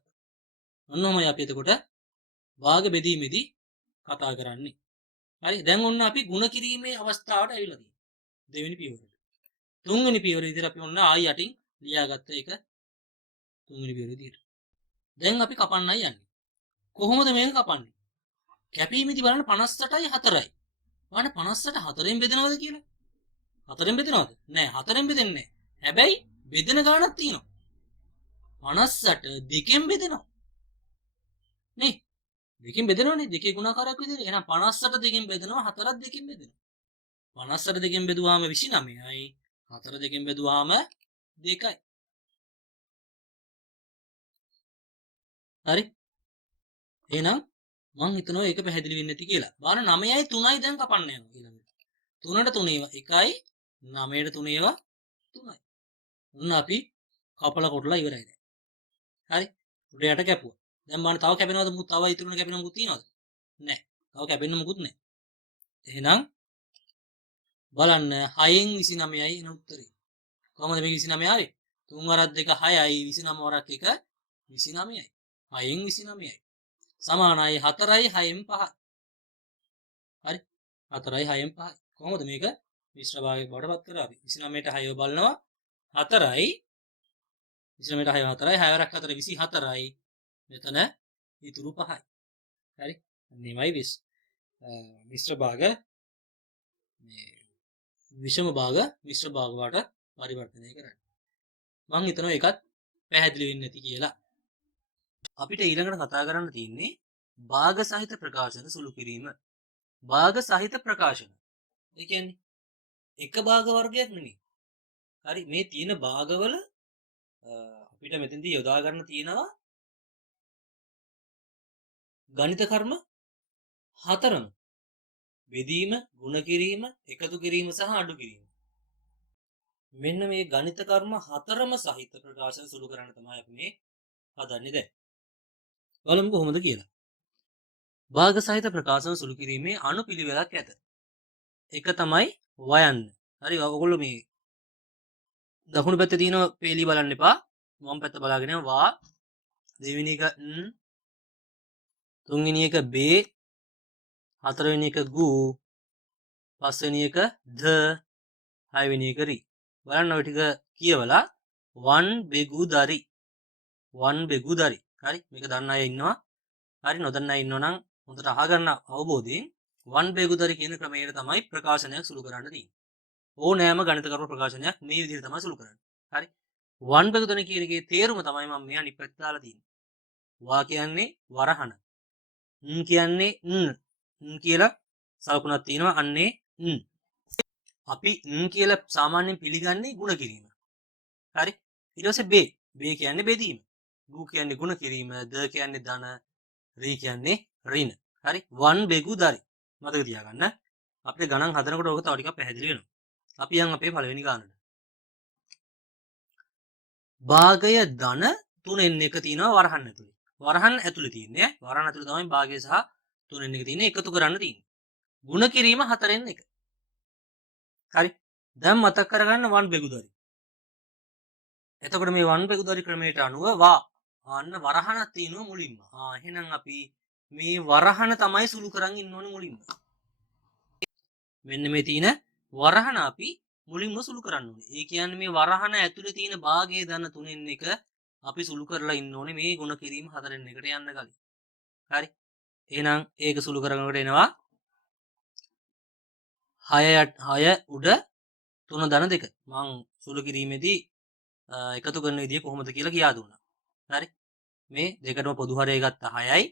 ඔන්නෝමයි අපි එතකොට භාග බෙදීමේදී කතා කරන්නේ. හරි දැන් ඔන්න අපි ගුණ කිරීමේ අවස්ථාවට ඇවිල්ලා තියෙනවා. දෙවෙනි පියවරට. තුන්වෙනි පියවර විදිහට අපි ඔන්න ආයි යටින් ලියාගත්ත එක තුන්වෙනි පියවර විදිහට. දැන් අපි කපන්නයි යන්නේ. කොහොමද මේක කපන්නේ? කැපීමේදී බලන්න 58යි 4යි. බලන්න 58 4ෙන් බෙදනවද කියලා? 4ෙන් බෙදනවද? නෑ 4ෙන් බෙදෙන්නේ නෑ. හැබැයි බෙදෙන ගාණක් තියෙනවා. 58 2කින් බෙදෙනවා. නේ? දෙකෙන් බෙදෙනවනේ. දෙකේ ගුණාකාරයක් විදිහට. එහෙනම් 58 දෙකෙන් බෙදෙනවා 4ත් දෙකෙන් බෙදෙනවා. 58 දෙකෙන් බෙදුවාම 29යි. 4 දෙකෙන් බෙදුවාම 2යි. හරි? එහෙනම් මං හිතනවා ඒක පැහැදිලි වෙන්නේ නැති කියලා. බලන්න 9යි 3යි දැන් කපන්න යනවා ඊළඟට. 3ට 3 ඒවා 1යි 9ට 3 ඒවා 3යි. ඔන්න අපි කපලා කොටලා ඉවරයි දැන්. හරි? උඩයට කැපුවා. දැන් බලන්න තව කැපෙනවද මුත් තව ඉතුරුන කැපෙන මුත් තියනවද? නැහැ. තව කැපෙන්න මුකුත් නැහැ. එහෙනම් බලන්න 6න් 29යි එන උත්තරේ. කොහමද මේක 29 ආවේ? 3 වරක් 2 6යි 29 වරක් 1 29යි. 6න් 29යි. සමානයි 4යි 6න් 5යි. හරි? 4යි 6න් 5යි. කොහොමද මේක මිශ්‍ර භාගයක් බවට පත් කරා අපි? 29ට 6ව බලනවා 4යි 29ට 6ව 4යි 6 වරක් 4 24යි. මෙතන ඉතුරු 5යි. හරි? මේවයි මිශ්‍ර භාග මේ විෂම භාග මිශ්‍ර භාග වලට පරිවර්තනය කරන්න. මම හිතනවා ඒකත් පැහැදිලි වෙන්නේ නැති කියලා. අපිට ඊළඟට කතා කරන්න තියෙන්නේ භාග සහිත ප්‍රකාශන සුළු කිරීම. භාග සහිත ප්‍රකාශන. ඒ කියන්නේ එක භාග වර්ගයක් නෙමෙයි. හරි මේ තියෙන භාගවල අපිට මෙතෙන්දී යොදා ගන්න තියෙනවා ගණිත කර්ම හතරම. බෙදීම, ගුණ කිරීම, එකතු කිරීම සහ අඩු කිරීම. මෙන්න මේ ගණිත කර්ම හතරම සහිත ප්‍රකාශන සුළු කරන්න තමයි අපි මේ හදන්නේ දැන්. බලමු කොහොමද කියලා. භාග සහිත ප්‍රකාශන සුළු කිරීමේ අනුපිළිවෙලක් ඇත. එක තමයි වයන්න. හරි ඔයගොල්ලෝ මේ දකුණු පැත්තේ තියෙන පේලි බලන්න එපා. වම් පැත්ත බලාගෙන වා, දෙවෙනි එක න්, තුන්වෙනි එක බේ, හතරවෙනි එක ගු, පස්වෙනි එක ද, හයවෙනි එක රි. බලන්න ඔය ටික කියවලා වන් බෙගුදරි. වන් බෙගුදරි. හරි මේක දන්න අය ඉන්නවා. හරි නොදන්න අය ඉන්නවා නම් හොඳට අහගන්න අවබෝධයෙන් වන් බෙගුදරි කියන ක්‍රමයට තමයි ප්‍රකාශනයක් සුළු කරන්න තියෙන්නේ. ඕනෑම ගණිත කර්ම ප්‍රකාශනයක් මේ විදිහට තමයි සුළු කරන්නේ. හරි වන් බෙගුදරි කියන එකේ තේරුම තමයි මම මේ අනිත් පැත්තට දාලා තියෙන්නේ. වා කියන්නේ වරහන. න් කියන්නේ න් කියලා සලකුණක් තියෙනවා. අන්නේ න්. අපි න් කියලා සාමාන්‍යයෙන් පිළිගන්නේ ಗುಣ කිරීම. හරි ඊට පස්සේ බේ. බේ කියන්නේ බෙදීම. ගු කියන්නේ ಗುಣ කිරීම. ද කියන්නේ ධන. රි කියන්නේ ඍණ. හරි වන් බෙගුදරි. මතක තියාගන්න. අපිට ගණන් හදනකොට ඕක තව ටිකක් පැහැදිලි වෙනවා. අපි යන් අපේ පළවෙනි ගානට. භාගය ධන 3න් එක තියෙනවා වරහන් ඇතුලේ. වරහන් ඇතුලේ තියෙන්නේ වරහන් ඇතුලේ තමයි භාගය සහ 3න් එක තියෙන්නේ එකතු කරන්න තියෙන්නේ. ಗುಣ කිරීම 4න් එක. හරි දැන් මතක් කරගන්න වන් බෙගුදරි. එතකොට මේ වන් බෙගුදරි ක්‍රමයට අනුව වා අන්න වරහනක් තියෙනවා මුලින්ම. එහෙනම් අපි මේ වරහන තමයි සුළු කරන් ඉන්න ඕනේ මුලින්ම. මෙන්න මේ තියෙන වරහන අපි මුලින්ම සුළු කරන්න ඕනේ. ඒ කියන්නේ මේ වරහන ඇතුලේ තියෙන භාගයේ ධන 3න් එක අපි සුළු කරලා ඉන්න ඕනේ මේ ගුණ කිරීම 4න් එකට යන්න කලින්. හරි. එහෙනම් ඒක සුළු කරනකොට එනවා 6 උඩ 3 ධන 2. මම සුළු කිරීමේදී එකතු කරන විදිය කොහොමද කියලා කියා දුන්නා. හරි. මේ දෙකටම පොදු හරය ගත්ත 6යි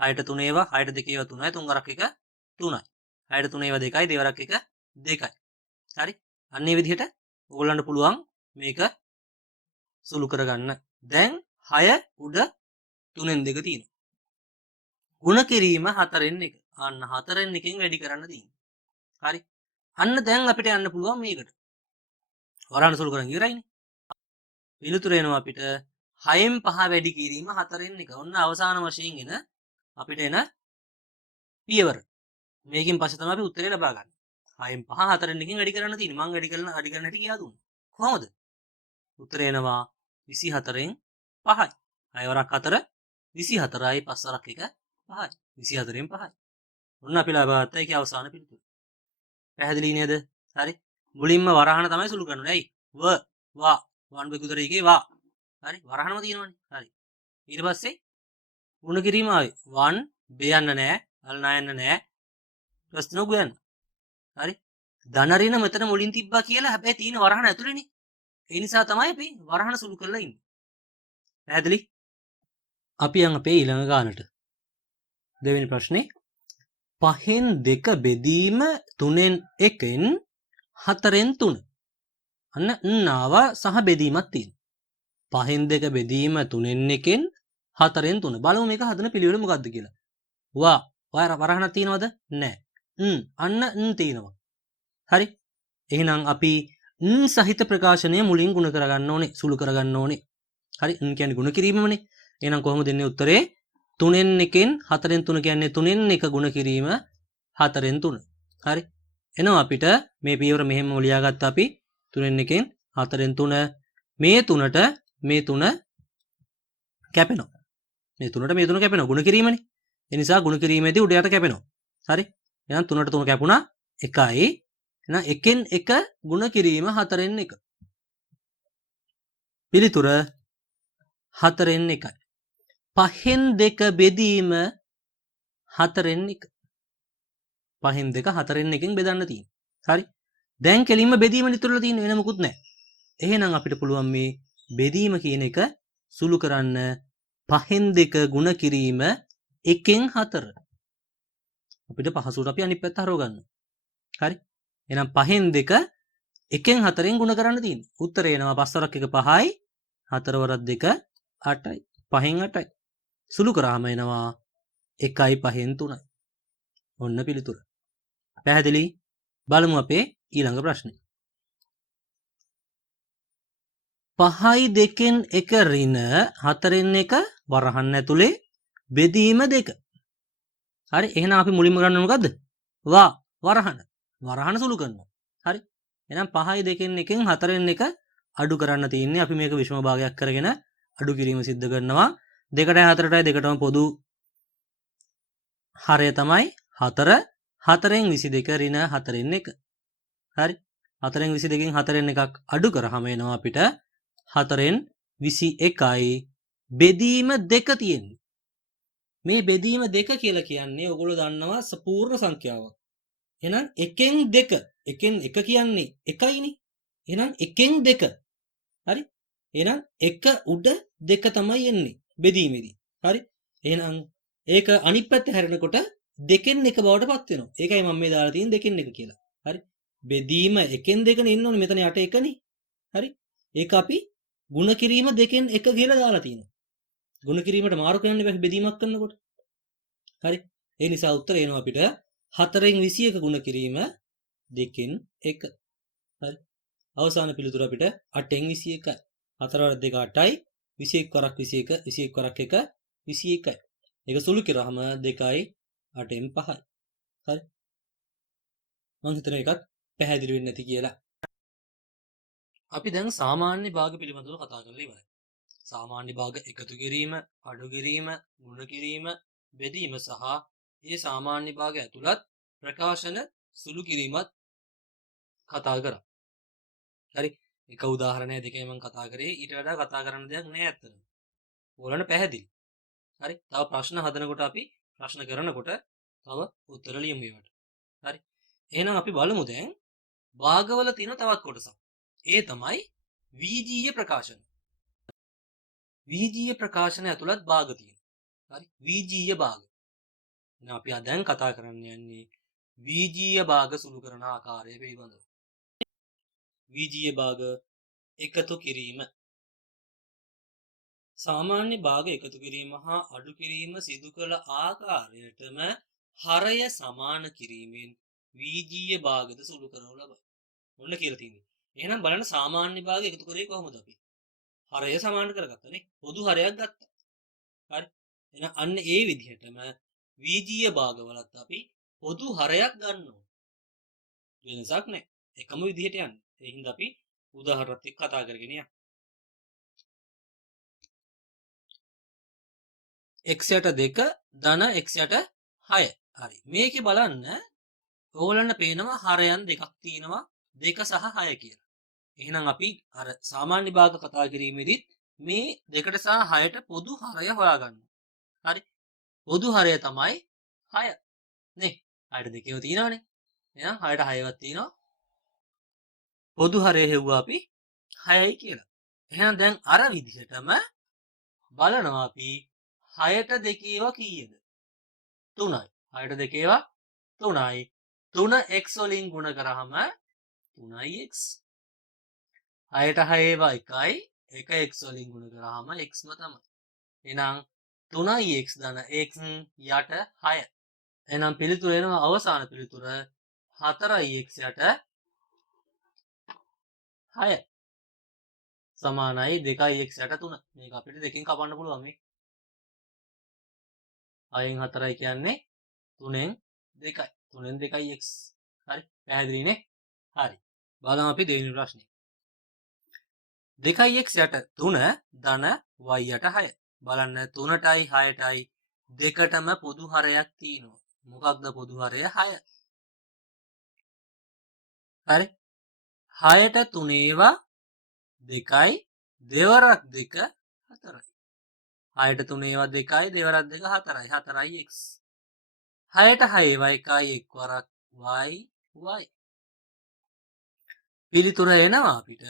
6ට 3 ඒවා 6ට 2 ඒවා 3යි 3 වරක් 1 3යි 6ට 3 ඒවා 2යි 2 වරක් 1 2යි. හරි අන්න ඒ විදිහට ඕගොල්ලන්ට පුළුවන් මේක සුළු කරගන්න. දැන් 6 උඩ 3න් 2 තියෙනවා. ගුණ කිරීම 4න් 1. අන්න 4න් 1කින් වැඩි කරන්න තියෙනවා. හරි අන්න දැන් අපිට යන්න පුළුවන් මේකට. වරහන් සුළු කරන් ඉවරයිනේ. පිළිතුර එනවා අපිට 6න් 5 වැඩි කිරීම 4න් 1. ඔන්න අවසාන වශයෙන් එන අපිට එන පියවර. මේකෙන් පස්සේ තමයි අපි උත්තරේ ලබා ගන්න. 6න් 5 4න් 1කින් වැඩි කරන්න තියෙන්නේ. මම වැඩි කරන හැටි කියලා දුන්නා. කොහොමද? උත්තරේ එනවා 24න් 5යි. 6 වරක් 4 24යි 5 වරක් 1 5යි. 24න් 5යි. ඔන්න අපි ලබා ගත්ත ඒකේ අවසාන පිළිතුර. පැහැදිලි නේද? හරි. මුලින්ම වරහන තමයි සුළු කරන්නේ. ඇයි? වා වන් බෙගුදරි එකේ වා. හරි වරහනම තියෙනවනේ. හරි. ඊට පස්සේ ගුණ කිරීම ආවේ. 1 බේයන්න නෑ, අල්නායන්න නෑ. ඊට පස්සේ ගුණ. හරි. ධන ඍණ මෙතන මුලින් තිබ්බා කියලා හැබැයි තියෙන වරහන ඇතුලේනේ. ඒ නිසා තමයි අපි වරහන සුළු කරලා ඉන්නේ. පැහැදිලි? අපි යන් අපේ ඊළඟ ගානට. දෙවෙනි ප්‍රශ්නේ 5න් 2 බෙදීම 3න් 1න් 4න් 3. අන්න න්නාව සහ බෙදීමක් තියෙනවා. 5න් 2 බෙදීම 3න් 1න් 4න් 3. බලමු මේක හදන පිළිවෙල මොකක්ද කියලා. වා වරහනක් තියෙනවද? නැහැ. අන්න තියෙනවා. හරි. එහෙනම් අපි සහිත ප්‍රකාශනය මුලින් ගුණ කරගන්න ඕනේ, සුළු කරගන්න ඕනේ. හරි. කියන්නේ ගුණ කිරීමමනේ. එහෙනම් කොහොමද දෙන්නේ උත්තරේ? 3න් 1න් 4න් 3 කියන්නේ 3න් 1 ගුණ කිරීම 4න් 3. හරි. එනවා අපිට මේ පියවර මෙහෙම ලියාගත්ත අපි 3න් 1න් 4න් 3 මේ 3ට මේ 3 කැපෙනවා. මේ 3ට මේ 3 කැපෙනවා ගුණ කිරීමනේ. ඒ නිසා ගුණ කිරීමේදී උඩ යට කැපෙනවා. හරි. එහෙනම් 3ට 3 කැපුණා 1යි. එහෙනම් 1න් 1 ගුණ කිරීම 4න් 1. පිළිතුර 4න් 1යි. 5න් 2 බෙදීම 4න් 1. 5න් 2 4න් 1කින් බෙදන්න තියෙනවා. හරි. දැන් කෙලින්ම බෙදීම ඉතුරුලා තියෙන වෙන මොකුත් නැහැ. එහෙනම් අපිට පුළුවන් මේ බෙදීම කියන එක සුළු කරන්න 5න් 2 ගුණ කිරීම 1න් 4. අපිට පහසුවට අපි අනිත් පැත්ත හරව ගන්න. හරි. එහෙනම් 5න් 2 1න් 4න් ගුණ කරන්න තියෙනවා. උත්තරේ එනවා 5 වරක් 1 5යි 4 වරක් 2 8යි. 5න් 8යි. සුළු කරාම එනවා 1යි 5න් 3යි. ඔන්න පිළිතුර. පැහැදිලි? බලමු අපේ ඊළඟ ප්‍රශ්නේ. 5යි 2න් 1 ඍණ 4න් 1 වරහන් ඇතුලේ බෙදීම 2. හරි. එහෙනම් අපි මුලින්ම ගන්න මොකද්ද? වරහන සුළු කරනවා. හරි. එහෙනම් 5යි 2න් 1න් 4න් 1 අඩු කරන්න තියෙන්නේ. අපි මේක විෂම භාගයක් කරගෙන අඩු කිරීම සිද්ධ කරනවා. 2ටයි 4ටයි දෙකටම පොදු හරය තමයි 4. 4න් 22 ඍණ 4න් 1. හරි. 4න් 22කින් 4න් එකක් අඩු කරාම එනවා අපිට 4න් 21යි බෙදීම 2 තියෙන්නේ. මේ බෙදීම 2 කියලා කියන්නේ ඔයගොල්ලෝ දන්නවා සපූර්ණ සංඛ්‍යාවක්. එහෙනම් 1න් 2 1න් 1 කියන්නේ 1යිනේ. එහෙනම් 1න් 2. හරි. එහෙනම් 1 උඩ 2 තමයි එන්නේ බෙදීමේදී. හරි. එහෙනම් ඒක අනිත් පැත්ත හැරෙනකොට 2න් 1 බවට පත් වෙනවා. ඒකයි මම මේ දාලා තියෙන්නේ 2න් 1 කියලා. හරි. බෙදීම 1න් 2 නේ එන්න ඕනේ. මෙතන යට 1නේ. හරි. ඒක අපි ಗುಣ කිරීම 2න් 1 කියලා දාලා තියෙනවා. ಗುಣ කිරීමට මාරු කරන්න බෑ බෙදීමක් කරනකොට. හරි. ඒ නිසා උත්තරේ එනවා අපිට 4න් 21 ගුණ කිරීම 2න් 1. හරි. අවසාන පිළිතුර අපිට 8න් 21යි. 4 වරක් 2 8යි. 21 වරක් 21 21 වරක් 1 21යි. ඒක සුළු කරාම 2යි 8න් 5යි. හරි. මම හිතනවා ඒකත් පැහැදිලි වෙන්නේ නැති කියලා. අපි දැන් සාමාන්‍ය භාග පිළිබඳව කතා කරලා ඉවරයි. සාමාන්‍ය භාග එකතු කිරීම, අඩු කිරීම, ගුණ කිරීම, බෙදීම සහ ඒ සාමාන්‍ය භාග ඇතුළත් ප්‍රකාශන සුළු කිරීමත් කතා කරා. හරි. එක උදාහරණයක් දෙකේ මම කතා කරේ. ඊට වඩා කතා කරන්න දෙයක් නෑ අත්තට. ඕලන්න පැහැදිලි. හරි. තව ප්‍රශ්න හදනකොට අපි ප්‍රශ්න කරනකොට තව උත්තර ලියමු ඒවට. හරි. එහෙනම් අපි බලමු දැන් භාගවල තියෙන තවත් කොටසක්. ඒ තමයි වීජීය ප්‍රකාශන. වීජීය ප්‍රකාශන ඇතුළත් භාග තියෙනවා. හරි. වීජීය භාග. එහෙනම් අපි දැන් කතා කරන්න යන්නේ වීජීය භාග සුළු කරන ආකාරය පිළිබඳව. වීජීය භාග එකතු කිරීම. සාමාන්‍ය භාග එකතු කිරීම හා අඩු කිරීම සිදු කළ ආකාරයටම හරය සමාන කිරීමෙන් වීජීය භාගද සුළු කරනු ලබයි. ඔන්න කියලා තියෙනවා. එහෙනම් බලන්න සාමාන්‍ය භාග එකතු කරේ කොහොමද අපි? හරය සමාන කරගත්තනේ. පොදු හරයක් ගත්තා. හරි. එහෙනම් අන්න ඒ විදිහටම වීජීය භාගවලත් අපි පොදු හරයක් ගන්නවා. වෙනසක් නැහැ. එකම විදිහට යන්නේ. ඒ හින්දා අපි උදාහරණත් එක්ක කතා කරගෙන යමු. x යට 2 ධන x යට 6. හරි. මේකේ බලන්න ඕගොල්ලන්ට පේනවා හරයන් දෙකක් තියෙනවා 2 සහ 6 කියලා. එහෙනම් අපි අර සාමාන්‍ය භාග කතා කිරීමේදීත් මේ 2ට සහ 6ට පොදු හරය හොයාගන්නවා. හරි. පොදු හරය තමයි 6. නේ. 6ට දෙකේම තියෙනවනේ. එහෙනම් 6ට 6වත් තියෙනවා. පොදු හරය හෙව්වා අපි 6යි කියලා. එහෙනම් දැන් අර විදිහටම බලනවා අපි 6ට දෙකේවා කීයද? 3යි. 6ට දෙකේවා 3යි. 3x වලින් ගුණ කරාම 3x. 6ට 6වා 1යි. 1x වලින් ගුණ කරාම xම තමයි. එහෙනම් 3x ධන x යට 6. එහෙනම් පිළිතුර එනවා අවසාන පිළිතුර 4x යට 6 සමානයි 2x යට 3. මේක අපිට දෙකෙන් කපන්න පුළුවන් මේ. 6න් 4යි කියන්නේ 3න් 2යි. 3න් 2යි x. හරි. පැහැදිලි නේ? හරි. බලමු අපි දෙවෙනි ප්‍රශ්නේ. 2x යට 3 ධන y යට 6. බලන්න 3ටයි 6ටයි දෙකටම පොදු හරයක් තියෙනවා. මොකක්ද පොදු හරය? 6. හරි. 6ට 3 2යි දෙවරක් 2 4යි. 6ට 3 2යි දෙවරක් 2 4යි. 4යි x. 6ට 6 1යි එක් වරක් y y. පිළිතුර එනවා අපිට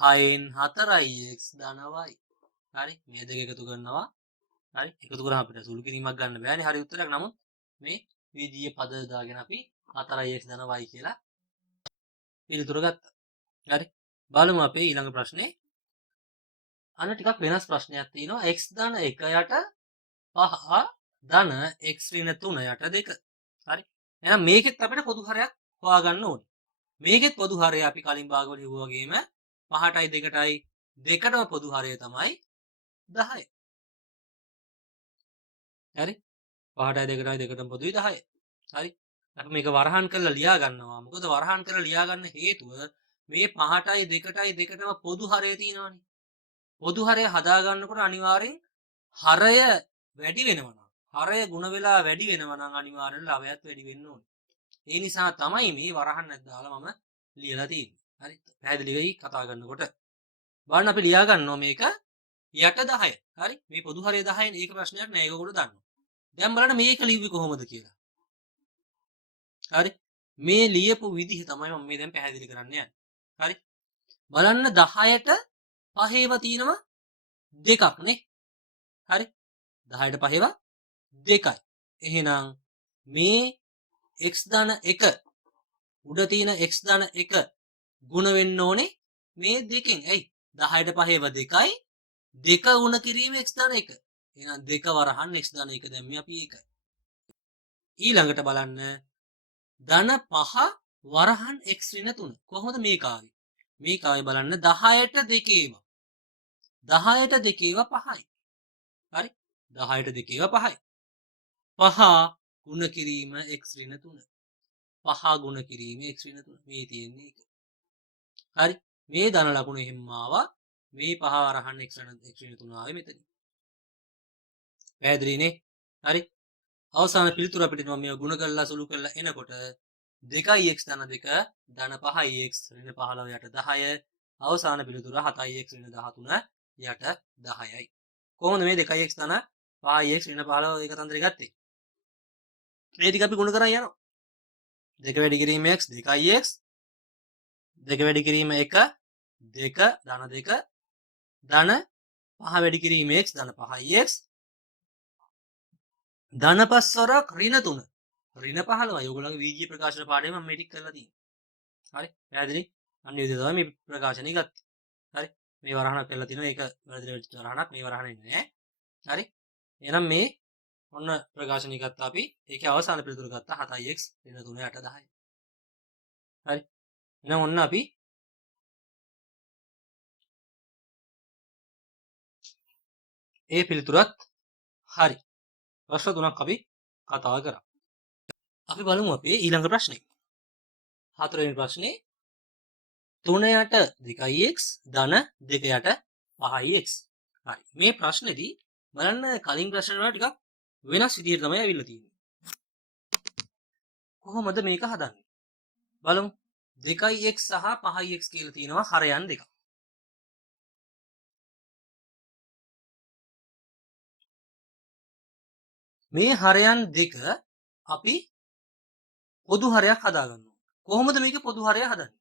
6න් 4යි x ධන y. හරි. මේ දෙක එකතු කරනවා. හරි. එකතු කරාම අපිට සුළු කිරීමක් ගන්න බෑනේ. හරි උත්තරයක්. නමුත් මේ වීජීය පද දාගෙන අපි 4යි x ධන y කියලා පිළිතුර ගත්තා. හරි. බලමු අපේ ඊළඟ ප්‍රශ්නේ. අන්න ටිකක් වෙනස් ප්‍රශ්නයක් තියෙනවා. x ධන 1 යට 5 ධන x ඍණ 3 යට 2. හරි. එහෙනම් මේකෙත් අපිට පොදු හරයක් හොයාගන්න ඕනේ. මේකෙත් පොදු හරය අපි කලින් භාගවල කිව්වා වගේම 5ටයි 2ටයි දෙකටම පොදු හරය තමයි 10. හරි. 5ටයි 2ටයි දෙකටම පොදුයි 10. හරි. අපි මේක වරහන් කරලා ලියා ගන්නවා. මොකද වරහන් කරලා ලියා ගන්න හේතුව මේ 5ටයි 2ටයි දෙකටම පොදු හරය තියෙනවානේ. පොදු හරය හදා ගන්නකොට අනිවාර්යෙන් හරය වැඩි වෙනවා නම් හරය ಗುಣ වෙලා වැඩි වෙනවා නම් අනිවාර්යෙන් ලවයත් වැඩි වෙන්න ඕනේ. ඒ නිසා තමයි මේ වරහන් දාලා මම ලියලා තියෙන්නේ. හරි. පැහැදිලි වෙයි කතා කරනකොට. බලන්න අපි ලියා ගන්නවා මේක යට 10. හරි. මේ පොදු හරය 10 ඒක ප්‍රශ්නයක් නෑ. ඒක ඔයගොල්ලෝ දන්නවා. දැන් බලන්න මේක ලිව්වේ කොහොමද කියලා. හරි. මේ ලියපු විදිහ තමයි මම මේ දැන් පැහැදිලි කරන්න යන්නේ. හරි. බලන්න 10ට පහේව තියෙනවා දෙකක් නේ. හරි. 10ට පහේව දෙකයි. එහෙනම් මේ x ධන 1 උඩ තියෙන x ධන 1 ගුණ වෙන්න ඕනේ මේ දෙකෙන්. ඇයි? 10ට පහේව දෙකයි. දෙක ගුණ කිරීම x ධන 1. එහෙනම් දෙක වරහන් x ධන 1 දැම්මේ අපි ඒකයි. ඊළඟට බලන්න ධන 5 වරහන් x ඍණ 3. කොහොමද මේක ආවේ? මේක ආවේ බලන්න 10ට දෙකේව. 10ට දෙකේව 5යි. හරි? 10ට දෙකේව 5යි. 5 ගුණ කිරීම x ඍණ 3. 5 ගුණ කිරීම x ඍණ 3. මේ තියෙන්නේ ඒක. හරි? මේ ධන ලකුණ එහෙම ආවා. මේ 5 වරහන් x ඍණ 3 ආවේ මෙතන. පැහැදිලිනේ? හරි? අවසාන පිළිතුර අපිට මම මේව ගුණ කරලා සුළු කරලා එනකොට 2x ධන 2 ධන 5x ඍණ 15 යට 10. අවසාන පිළිතුර 7x ඍණ 13 යට 10යි. කොහොමද මේ 2x ධන 5x ඍණ 15 එක තන්දරේ ගත්තේ? මේ ටික අපි ගුණ කරන් යනවා. 2 වැඩි කිරීම x 2x 2 වැඩි කිරීම 1 2 ධන 2 ධන 5 වැඩි කිරීම x ධන 5x ධන 5 වරක් ඍණ 3 ඍණ 15යි. ඔයගොල්ලෝගේ වීජීය ප්‍රකාශන පාඩමේ මම මේ ටික කරලා තියෙනවා. හරි? පැහැදිලි? අන්න ඒ විදිහට තමයි මේ ප්‍රකාශනය ගත්තේ. හරි? මේ වරහණක් කරලා තිනවා. ඒක වැරදිලා වෙච්ච වරහණක්. මේ වරහණේ නෑ. හරි? එහෙනම් මේ ඔන්න ප්‍රකාශනය ගත්තා අපි. ඒකේ අවසාන පිළිතුර ගත්තා 7x ඍණ 3 යට 10. හරි? එහෙනම් ඔන්න අපි ඒ පිළිතුරත් හරි. ප්‍රශ්න තුනක් අපි කතා කරා. අපි බලමු අපේ ඊළඟ ප්‍රශ්නේ. හතරවෙනි ප්‍රශ්නේ 3 යට 2x ධන 2 යට 5x. හරි. මේ ප්‍රශ්නේදී බලන්න කලින් ප්‍රශ්න වල ටිකක් වෙනස් විදිහට තමයි අවිල්ල තියෙන්නේ. කොහොමද මේක හදන්නේ? බලමු. 2x සහ 5x කියලා තියෙනවා හරයන් දෙකක්. මේ හරයන් දෙක අපි පොදු හරයක් හදාගන්නවා. කොහොමද මේක පොදු හරය හදන්නේ?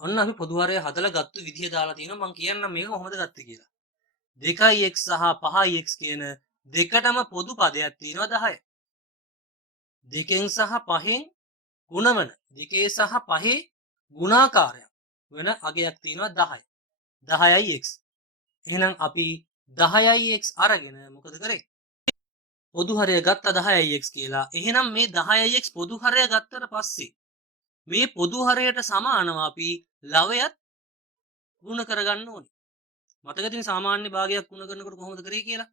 ඔන්න අපි පොදු හරය හදලා ගත්ත විදිය දාලා තියෙනවා. මම කියන්නම් මේක කොහොමද ගත්තේ කියලා. 2x සහ 5x කියන දෙකටම පොදු පදයක් තියෙනවා 10. දෙකෙන් සහ පහෙන් ගුණවන දෙකේ සහ පහේ ගුණාකාරයක් වෙන අගයක් තියෙනවා 10. 10යි x. එහෙනම් අපි 10යි x අරගෙන මොකද කරේ? පොදු හරය ගත්ත 10යි x කියලා. එහෙනම් මේ 10යි x පොදු හරය ගත්තට පස්සේ මේ පොදු හරයට සමානව අපි ලවයත් ගුණ කරගන්න ඕනේ. මතක තියෙන සාමාන්‍ය භාගයක් ගුණ කරනකොට කොහොමද කරේ කියලා?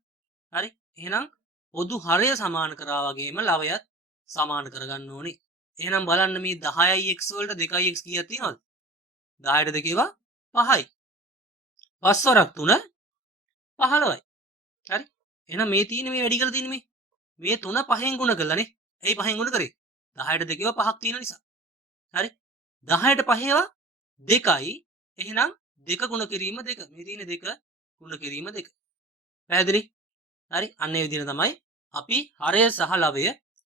හරි? එහෙනම් පොදු හරය සමාන කරා වගේම ලවයත් සමාන කරගන්න ඕනේ. එහෙනම් බලන්න මේ 10යි x වලට 2යි x කීයක් තියෙනවද? 10ට 2 ඒවා 5යි. 5 වරක් 3 15යි. හරි? එහෙනම් මේ තියෙන්නේ මේ වැඩි කරලා තියෙන්නේ මේ 3 5ෙන් ගුණ කළානේ. ඇයි 5ෙන් ගුණ කරේ? 10ට 2 ඒවා 5ක් තියෙන නිසා. හරි? 10ට 5 ඒවා 2යි. එහෙනම් 2 ගුණ කිරීම 2. මේ තියෙන්නේ 2 ගුණ කිරීම 2. පැහැදිලි? හරි? අන්න ඒ විදිහට තමයි අපි හරය සහ ලවය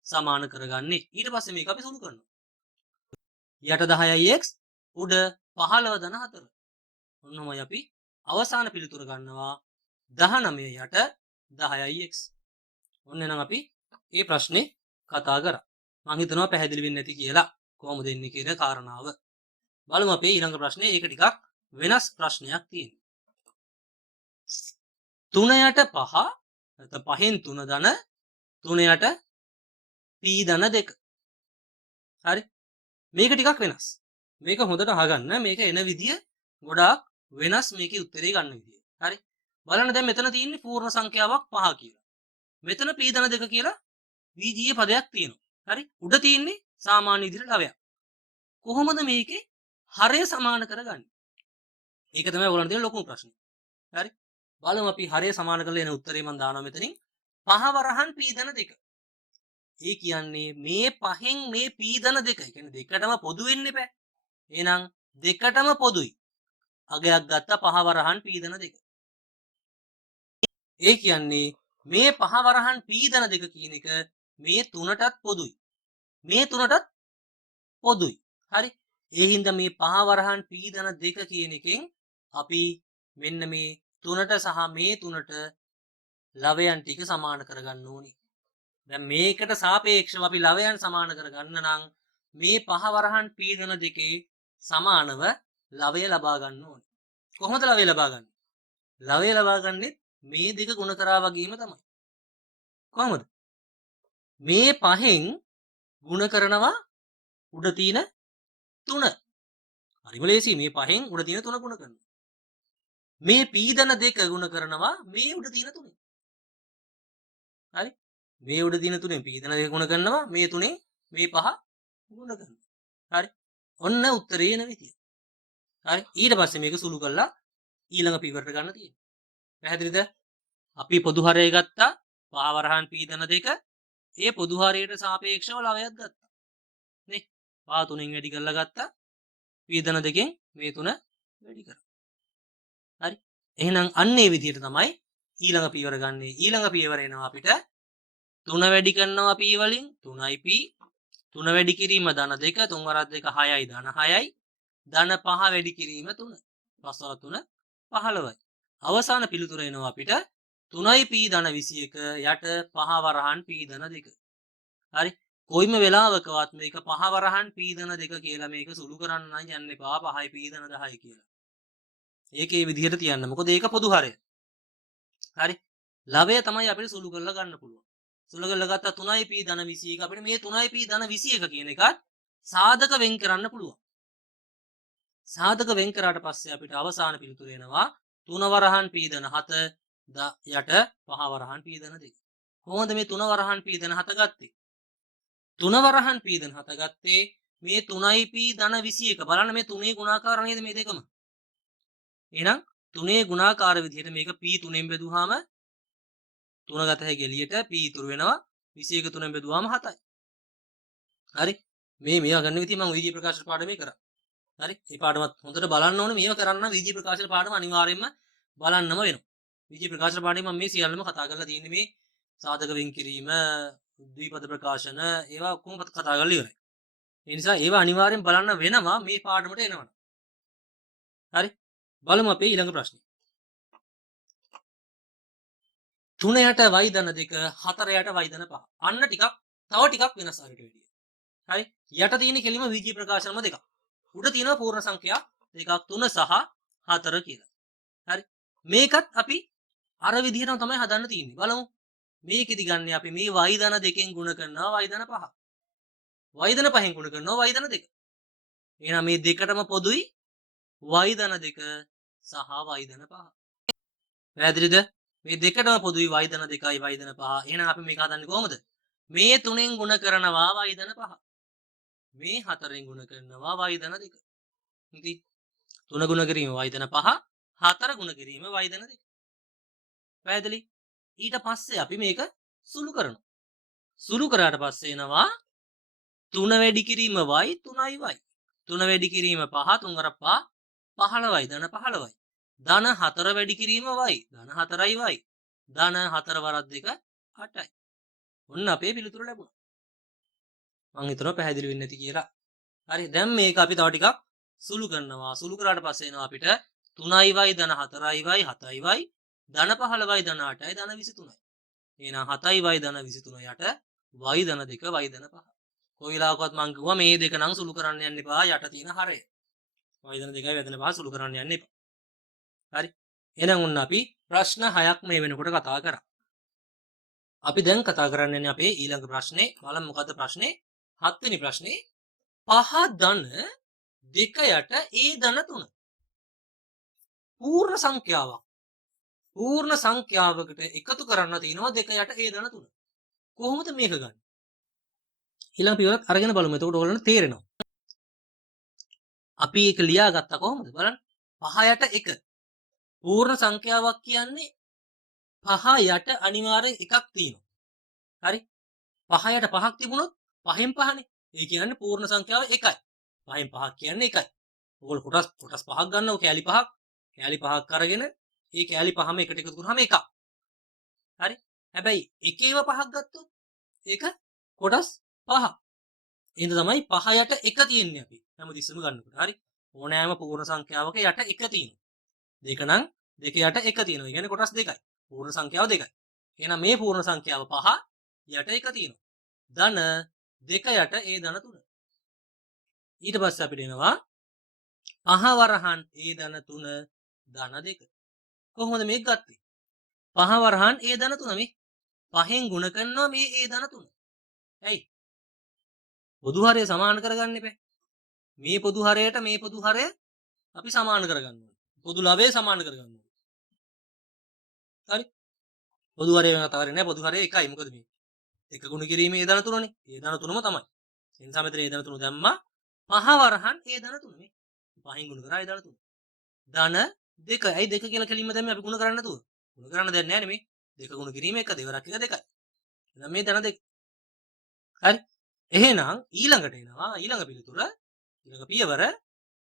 සමාන කරගන්නේ. ඊට පස්සේ මේක අපි සුළු කරනවා. යට 10යි x උඩ 15 ධන 4. ඔන්නමයි අපි අවසාන පිළිතුර ගන්නවා 19 යට 10යි x. ඔන්න එහෙනම් අපි මේ ප්‍රශ්නේ කතා කරා. මම හිතනවා පැහැදිලි වෙන්නේ නැති කියලා කොහොමද එන්නේ කියන කාරණාව. බලමු අපේ ඊළඟ ප්‍රශ්නේ. ඒක ටිකක් වෙනස් ප්‍රශ්නයක් තියෙනවා. 3 යට 5 නැත්නම් 5න් 3 ධන 3 යට p ධන 2. හරි. මේක ටිකක් වෙනස්. මේක හොඳට අහගන්න. මේක එන විදිය ගොඩාක් වෙනස් මේකේ උත්තරේ ගන්න විදිය. හරි. බලන්න දැන් මෙතන තියෙන්නේ පූර්ණ සංඛ්‍යාවක් 5 කියලා. මෙතන p ධන 2 කියලා VGA පදයක් තියෙනවා. හරි. උඩ තියෙන්නේ සාමාන්‍ය විදිහට ලවයක්. කොහොමද මේකේ හරය සමාන කරගන්නේ? ඒක තමයි ඔයගොල්ලන්ට තියෙන ලොකුම ප්‍රශ්නේ. හරි. බලමු අපි හරය සමාන කරලා එන උත්තරේ මම දානවා මෙතනින්. 5 වරහන් p ධන 2. ඒ කියන්නේ මේ 5න් මේ p ධන 2. ඒ කියන්නේ දෙකටම පොදු වෙන්න එපා. එහෙනම් දෙකටම පොදුයි. අගයක් ගත්තා 5 වරහන් p ධන 2. ඒ කියන්නේ මේ 5 වරහන් p ධන 2 කියන එක මේ 3ටත් පොදුයි. මේ 3ටත් පොදුයි. හරි. ඒ හින්දා මේ 5 වරහන් p ධන 2 කියන එකෙන් අපි මෙන්න මේ 3ට සහ මේ 3ට ලවයන් ටික සමාන කරගන්න ඕනේ. දැන් මේකට සාපේක්ෂව අපි ලවයන් සමාන කරගන්න නම් මේ 5 වරහන් p ධන 2 සමානව ලවය ලබා ගන්න ඕනේ. කොහොමද ලවය ලබා ගන්නේ? ලවය ලබා ගන්නෙත් මේ දෙක ගුණ කරා වගේම තමයි. කොහොමද? මේ 5න් ගුණ කරනවා උඩ තියෙන 3. හරිම ලේසි. මේ 5න් උඩ තියෙන 3 ගුණ කරනවා. මේ p ධන 2 ගුණ කරනවා මේ උඩ තියෙන 3. හරි. මේ උඩ තියෙන 3න් p ධන 2 ගුණ කරනවා මේ 3න් මේ 5 ගුණ කරනවා. හරි. ඔන්න උත්තරේ එන විදිය. හරි. ඊට පස්සේ මේක සුළු කරලා ඊළඟ පියවරට ගන්න තියෙනවා. පැහැදිලිද? අපි පොදු හරය ගත්තා 5 වරහන් p ධන 2. ඒ පොදු හරයට සාපේක්ෂව ලවයක් ගත්තා. නේ? 5 3න් වැඩි කරලා ගත්තා. p ධන 2න් මේ 3 වැඩි කරා. හරි. එහෙනම් අන්න ඒ විදිහට තමයි ඊළඟ පියවර ගන්නෙ. ඊළඟ පියවර එනවා අපිට 3 වැඩි කරනවා p වලින් 3යි p 3 වැඩි කිරීම ධන 2 3 වරක් 2 6යි ධන 6යි ධන 5 වැඩි කිරීම 3 5 වරක් 3 15යි. අවසාන පිළිතුර එනවා අපිට 3යි p ධන 21 යට 5 වරහන් p ධන 2. හරි. කොයිම වෙලාවකවත් මේක 5 වරහන් p ධන 2 කියලා මේක සුළු කරන්න නම් යන්න එපා 5යි p ධන 10යි කියලා. ඒකේ විදිහට තියන්න. මොකද ඒක පොදු හරය. හරි. ලවය තමයි අපිට සුළු කරලා ගන්න පුළුවන්. සුළු කරලා ගත්තා 3යි p ධන 21 අපිට මේ 3යි p ධන 21 කියන එකත් සාධක වෙන් කරන්න පුළුවන්. සාධක වෙන් කරාට පස්සේ අපිට අවසාන පිළිතුර එනවා 3 වරහන් p ධන 7 යට 5 වරහන් p ධන 2. කොහොමද මේ 3 වරහන් p ධන 7 ගත්තේ? 3 වරහන් p ධන 7 ගත්තේ මේ 3යි p ධන 21. බලන්න මේ 3 ගුණාකාර නේද මේ දෙකම? එහෙනම් 3 ගුණාකාර විදිහට මේක p 3ෙන් බෙදුවාම 3 ගත හැකි එළියට p ඉතුරු වෙනවා 21 3ෙන් බෙදුවාම 7යි. හරි. මේවා ගන්න විදිහ මම විජේ ප්‍රකාශන පාඩමේ කරා. හරි. මේ පාඩමත් හොඳට බලන්න ඕනේ. මේවා කරන්න නම් විජේ ප්‍රකාශන පාඩම අනිවාර්යයෙන්ම බලන්නම වෙනවා. විජේ ප්‍රකාශන පාඩමේ මම මේ සියල්ලම කතා කරලා තියෙන්නේ මේ සාධක වෙන් කිරීම, ද්විපද ප්‍රකාශන ඒවා ඔක්කොම කතා කරලා ඉවරයි. ඒ නිසා ඒවා අනිවාර්යෙන් බලන්න වෙනවා මේ පාඩමට එනවනම්. හරි. බලමු අපේ ඊළඟ ප්‍රශ්නේ. 3 යට y ධන 2 4 යට y ධන 5. අන්න ටිකක් තව ටිකක් වෙනස් අරකට වැඩිය. හරි. යට තියෙන කෙලිම විජී ප්‍රකාශනම දෙකක්. උඩ තියෙනවා පූර්ණ සංඛ්‍යා දෙකක් 3 සහ 4 කියලා. හරි. මේකත් අපි අර විදිහටම තමයි හදන්න තියෙන්නේ. බලමු. මේකෙදි ගන්න අපි මේ y ධන 2කින් ගුණ කරනවා y ධන 5. y ධන 5න් ගුණ කරනවා y ධන 2. එහෙනම් මේ දෙකටම පොදුයි y ධන 2 සහ y ධන 5. පැහැදිලිද? මේ දෙකටම පොදුයි y ධන 2යි y ධන 5. එහෙනම් අපි මේක හදන්නේ කොහොමද? මේ 3ෙන් ගුණ කරනවා y ධන 5. මේ 4ෙන් ගුණ කරනවා y ධන 2. ඉතින් 3 ගුණ කිරීම y ධන 5, 4 ගුණ කිරීම y ධන 2. පැහැදිලි? ඊට පස්සේ අපි මේක සුළු කරනවා. සුළු කරාට පස්සේ එනවා 3 වැඩි කිරීම y 3යි y. 3 වැඩි කිරීම 5 3 වරක් 5 15යි ධන 15යි. ධන 4 වැඩි කිරීම y ධන 4යි y. ධන 4 වරක් 2 8යි. ඔන්න අපේ පිළිතුර ලැබුණා. මම හිතනවා පැහැදිලි වෙන්නේ නැති කියලා. හරි. දැන් මේක අපි තව ටිකක් සුළු කරනවා. සුළු කරාට පස්සේ එනවා අපිට 3යි y ධන 4යි y 7යි y ධන 15යි ධන 8යි ධන 23යි. එහෙනම් 7යි y ධන 23 යට y ධන 2 y ධන 5. කොයි වෙලාවකවත් මම කිව්වා මේ දෙක නම් සුළු කරන්න යන්න එපා යට තියෙන හරය. y ධන 2යි y ධන 5 සුළු කරන්න යන්න එපා. හරි. එහෙනම් ඔන්න අපි ප්‍රශ්න 6ක් මේ වෙනකොට කතා කරා. අපි දැන් කතා කරන්නේ අපේ ඊළඟ ප්‍රශ්නේ. බලමු මොකද්ද ප්‍රශ්නේ? 7 වෙනි ප්‍රශ්නේ. 5 ධන 2 යට ඒ ධන 3. පූර්ණ සංඛ්‍යාවක්. පූර්ණ සංඛ්‍යාවකට එකතු කරන්න තියෙනවා 2 යට ඒ ධන 3. කොහොමද මේක ගන්නේ? ඊළඟ පියවරත් අරගෙන බලමු. එතකොට ඔයගොල්ලන්ට තේරෙනවා. අපි ඒක ලියාගත්තා කොහොමද? බලන්න. 5 යට 1. පූර්ණ සංඛ්‍යාවක් කියන්නේ 5 යට අනිවාර්යෙන් එකක් තියෙනවා. හරි? 5 යට 5ක් තිබුණොත් 5න් 5නේ. ඒ කියන්නේ පූර්ණ සංඛ්‍යාව 1යි. 5න් 5ක් කියන්නේ 1යි. ඔයගොල්ලෝ කොටස් 5ක් ගන්නව කෑලි 5ක්. කෑලි 5ක් අරගෙන ඒ කෑලි 5ම එකට එකතු කරාම 1ක්. හරි? හැබැයි එකේව 5ක් ගත්තොත් ඒක කොටස් 5. එහෙනම් තමයි 5 යට 1 තියෙන්නේ අපි. හැමතිස්සෙම ගන්නකොට. හරි? ඕනෑම පූර්ණ සංඛ්‍යාවක යට 1 තියෙනවා. දෙක නම් 2 යට 1 තියෙනවා. ඒ කියන්නේ කොටස් 2යි. පූර්ණ සංඛ්‍යාව 2යි. එහෙනම් මේ පූර්ණ සංඛ්‍යාව 5 යට 1 තියෙනවා. ධන 2 යට ඒ ධන 3. ඊට පස්සේ අපිට එනවා 5 වරහන් ඒ ධන 3 ධන 2. කොහොමද මේක ගත්තේ? 5 වරහන් ඒ ධන 3 මේ 5න් ගුණ කරනවා මේ ඒ ධන 3. ඇයි? පොදු හරය සමාන කරගන්න එපා. මේ පොදු හරයට මේ පොදු හරය අපි සමාන කරගන්න ඕනේ. පොදු ලවය සමාන කරගන්න ඕනේ. හරි? පොදු හරය වෙන කතාවක් නෑ. පොදු හරය එකයි. මොකද මේ එක ගුණ කිරීමේ ඒ ධන 3නේ. ඒ ධන 3ම තමයි. ඒ නිසා මෙතන ඒ ධන 3 දැම්මා. 5 වරහන් ඒ ධන 3 මේ 5න් ගුණ කරා ඒ ධන 3. ධන 2. ඇයි 2 කියලා කෙලින්ම දැම්මේ අපි ගුණ කරන්නේ නැතුව? ගුණ කරන්න දෙයක් නෑනේ මේ. 2 ගුණ කිරීම 1 දෙවරක් 1 2යි. එහෙනම් මේ ධන 2. හරි? එහෙනම් ඊළඟට එනවා ඊළඟ පිළිතුර ඊළඟ පියවර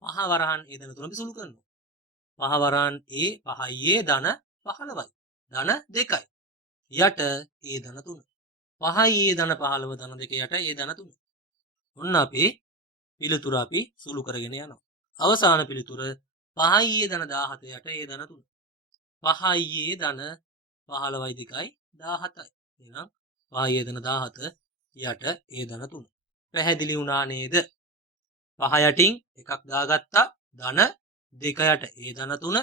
5 වරහන් ඒ ධන 3 අපි සුළු කරනවා. 5 වරහන් ඒ 5යි ඒ ධන 15යි. ධන 2යි. යට ඒ ධන 3. 5යි ඒ ධන 15 ධන 2 යට ඒ ධන 3. ඔන්න අපේ පිළිතුර අපි සුළු කරගෙන යනවා. අවසාන පිළිතුර 5යි ඒ ධන 17 යට ඒ ධන 3. 5යි ඒ ධන 15යි 2යි 17යි. එහෙනම් 5යි ඒ ධන 17 යට ඒ ධන 3. පැහැදිලි වුණා නේද? 5 යටින් එකක් දාගත්තා ධන 2 යට ඒ ධන 3.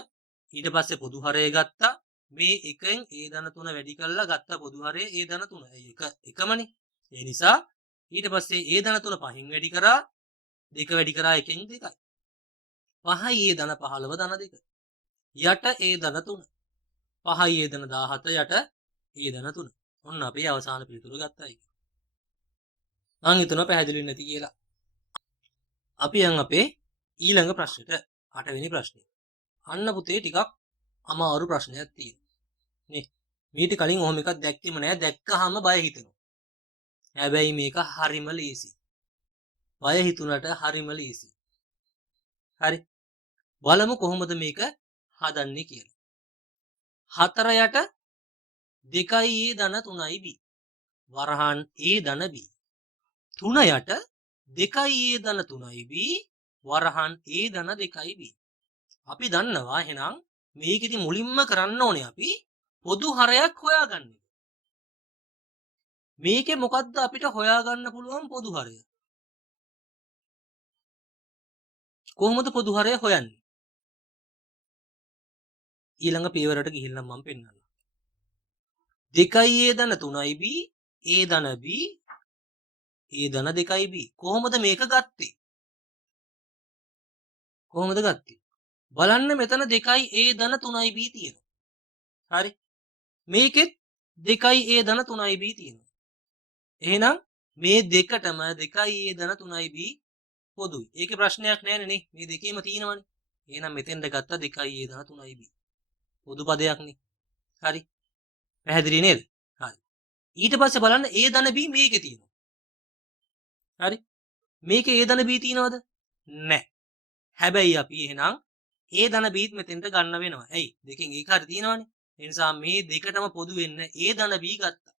ඊට පස්සේ පොදු හරය ගත්තා. මේ එකෙන් ඒ ධන 3 වැඩි කරලා ගත්ත පොදු හරය ඒ ධන 3. ඒ එකමනේ. ඒ නිසා ඊට පස්සේ ඒ ධන 3 5න් වැඩි කරා 2 වැඩි කරා 1න් 2යි. 5යි ඒ ධන 15 ධන 2. යට ඒ ධන 3. 5යි ඒ ධන 17 යට ඒ ධන 3. ඔන්න අපේ අවසාන පිළිතුර ගත්තා ඒක. මම හිතනවා පැහැදිලි නැති කියලා. අපි යන් අපේ ඊළඟ ප්‍රශ්නෙට 8 වෙනි ප්‍රශ්නේ. අන්න පුතේ ටිකක් අමාරු ප්‍රශ්නයක් තියෙනවා. නේ. මීට කලින් ඔහොම එකක් දැක්කෙම නෑ. දැක්කහම බය හිතෙනවා. හැබැයි මේක හරිම ලේසි. බය හිතුණට හරිම ලේසි. හරි. බලමු කොහොමද මේක හදන්නේ කියලා. 4 යට 2යි ඒ ධන 3යි b. වරහන් ඒ ධන b. 3 යට 2යි ඒ ධන 3යි b. වරහන් ඒ ධන 2යි b. අපි දන්නවා එහෙනම් මේකෙදි මුලින්ම කරන්න ඕනේ අපි පොදු හරයක් හොයාගන්න. මේකේ මොකද්ද අපිට හොයාගන්න පුළුවන් පොදු හරය? කොහොමද පොදු හරය හොයන්නේ? ඊළඟ පියවරට ගිහිල්ලා මම පෙන්නන්නම්. 2යි ඒ ධන 3යි b. ඒ ධන b. ඒ ධන 2යි b. කොහොමද මේක ගත්තේ? කොහොමද ගත්තේ? බලන්න මෙතන 2යි ඒ ධන 3යි b තියෙනවා. හරි. මේකෙත් 2යි ඒ ධන 3යි b තියෙනවා. එහෙනම් මේ දෙකටම 2යි ඒ ධන 3යි b පොදුයි. ඒකේ ප්‍රශ්නයක් නැහැ නේ. මේ දෙකේම තියෙනවනේ. එහෙනම් මෙතෙන්ද ගත්තා 2යි ඒ ධන 3යි b. පොදු පදයක් නේ. හරි. පැහැදිලි නේද? හරි. ඊට පස්සේ බලන්න ඒ ධන b මේකේ තියෙනවා. හරි. මේකේ ඒ ධන b තියෙනවද? නැහැ. හැබැයි අපි එහෙනම් ඒ ධන බීත් මෙතෙන්ට ගන්න වෙනවා. ඇයි? දෙකෙන් එක හරි තියෙනවනේ. ඒ නිසා මේ දෙකටම පොදු වෙන්න ඒ ධන බී ගත්තා.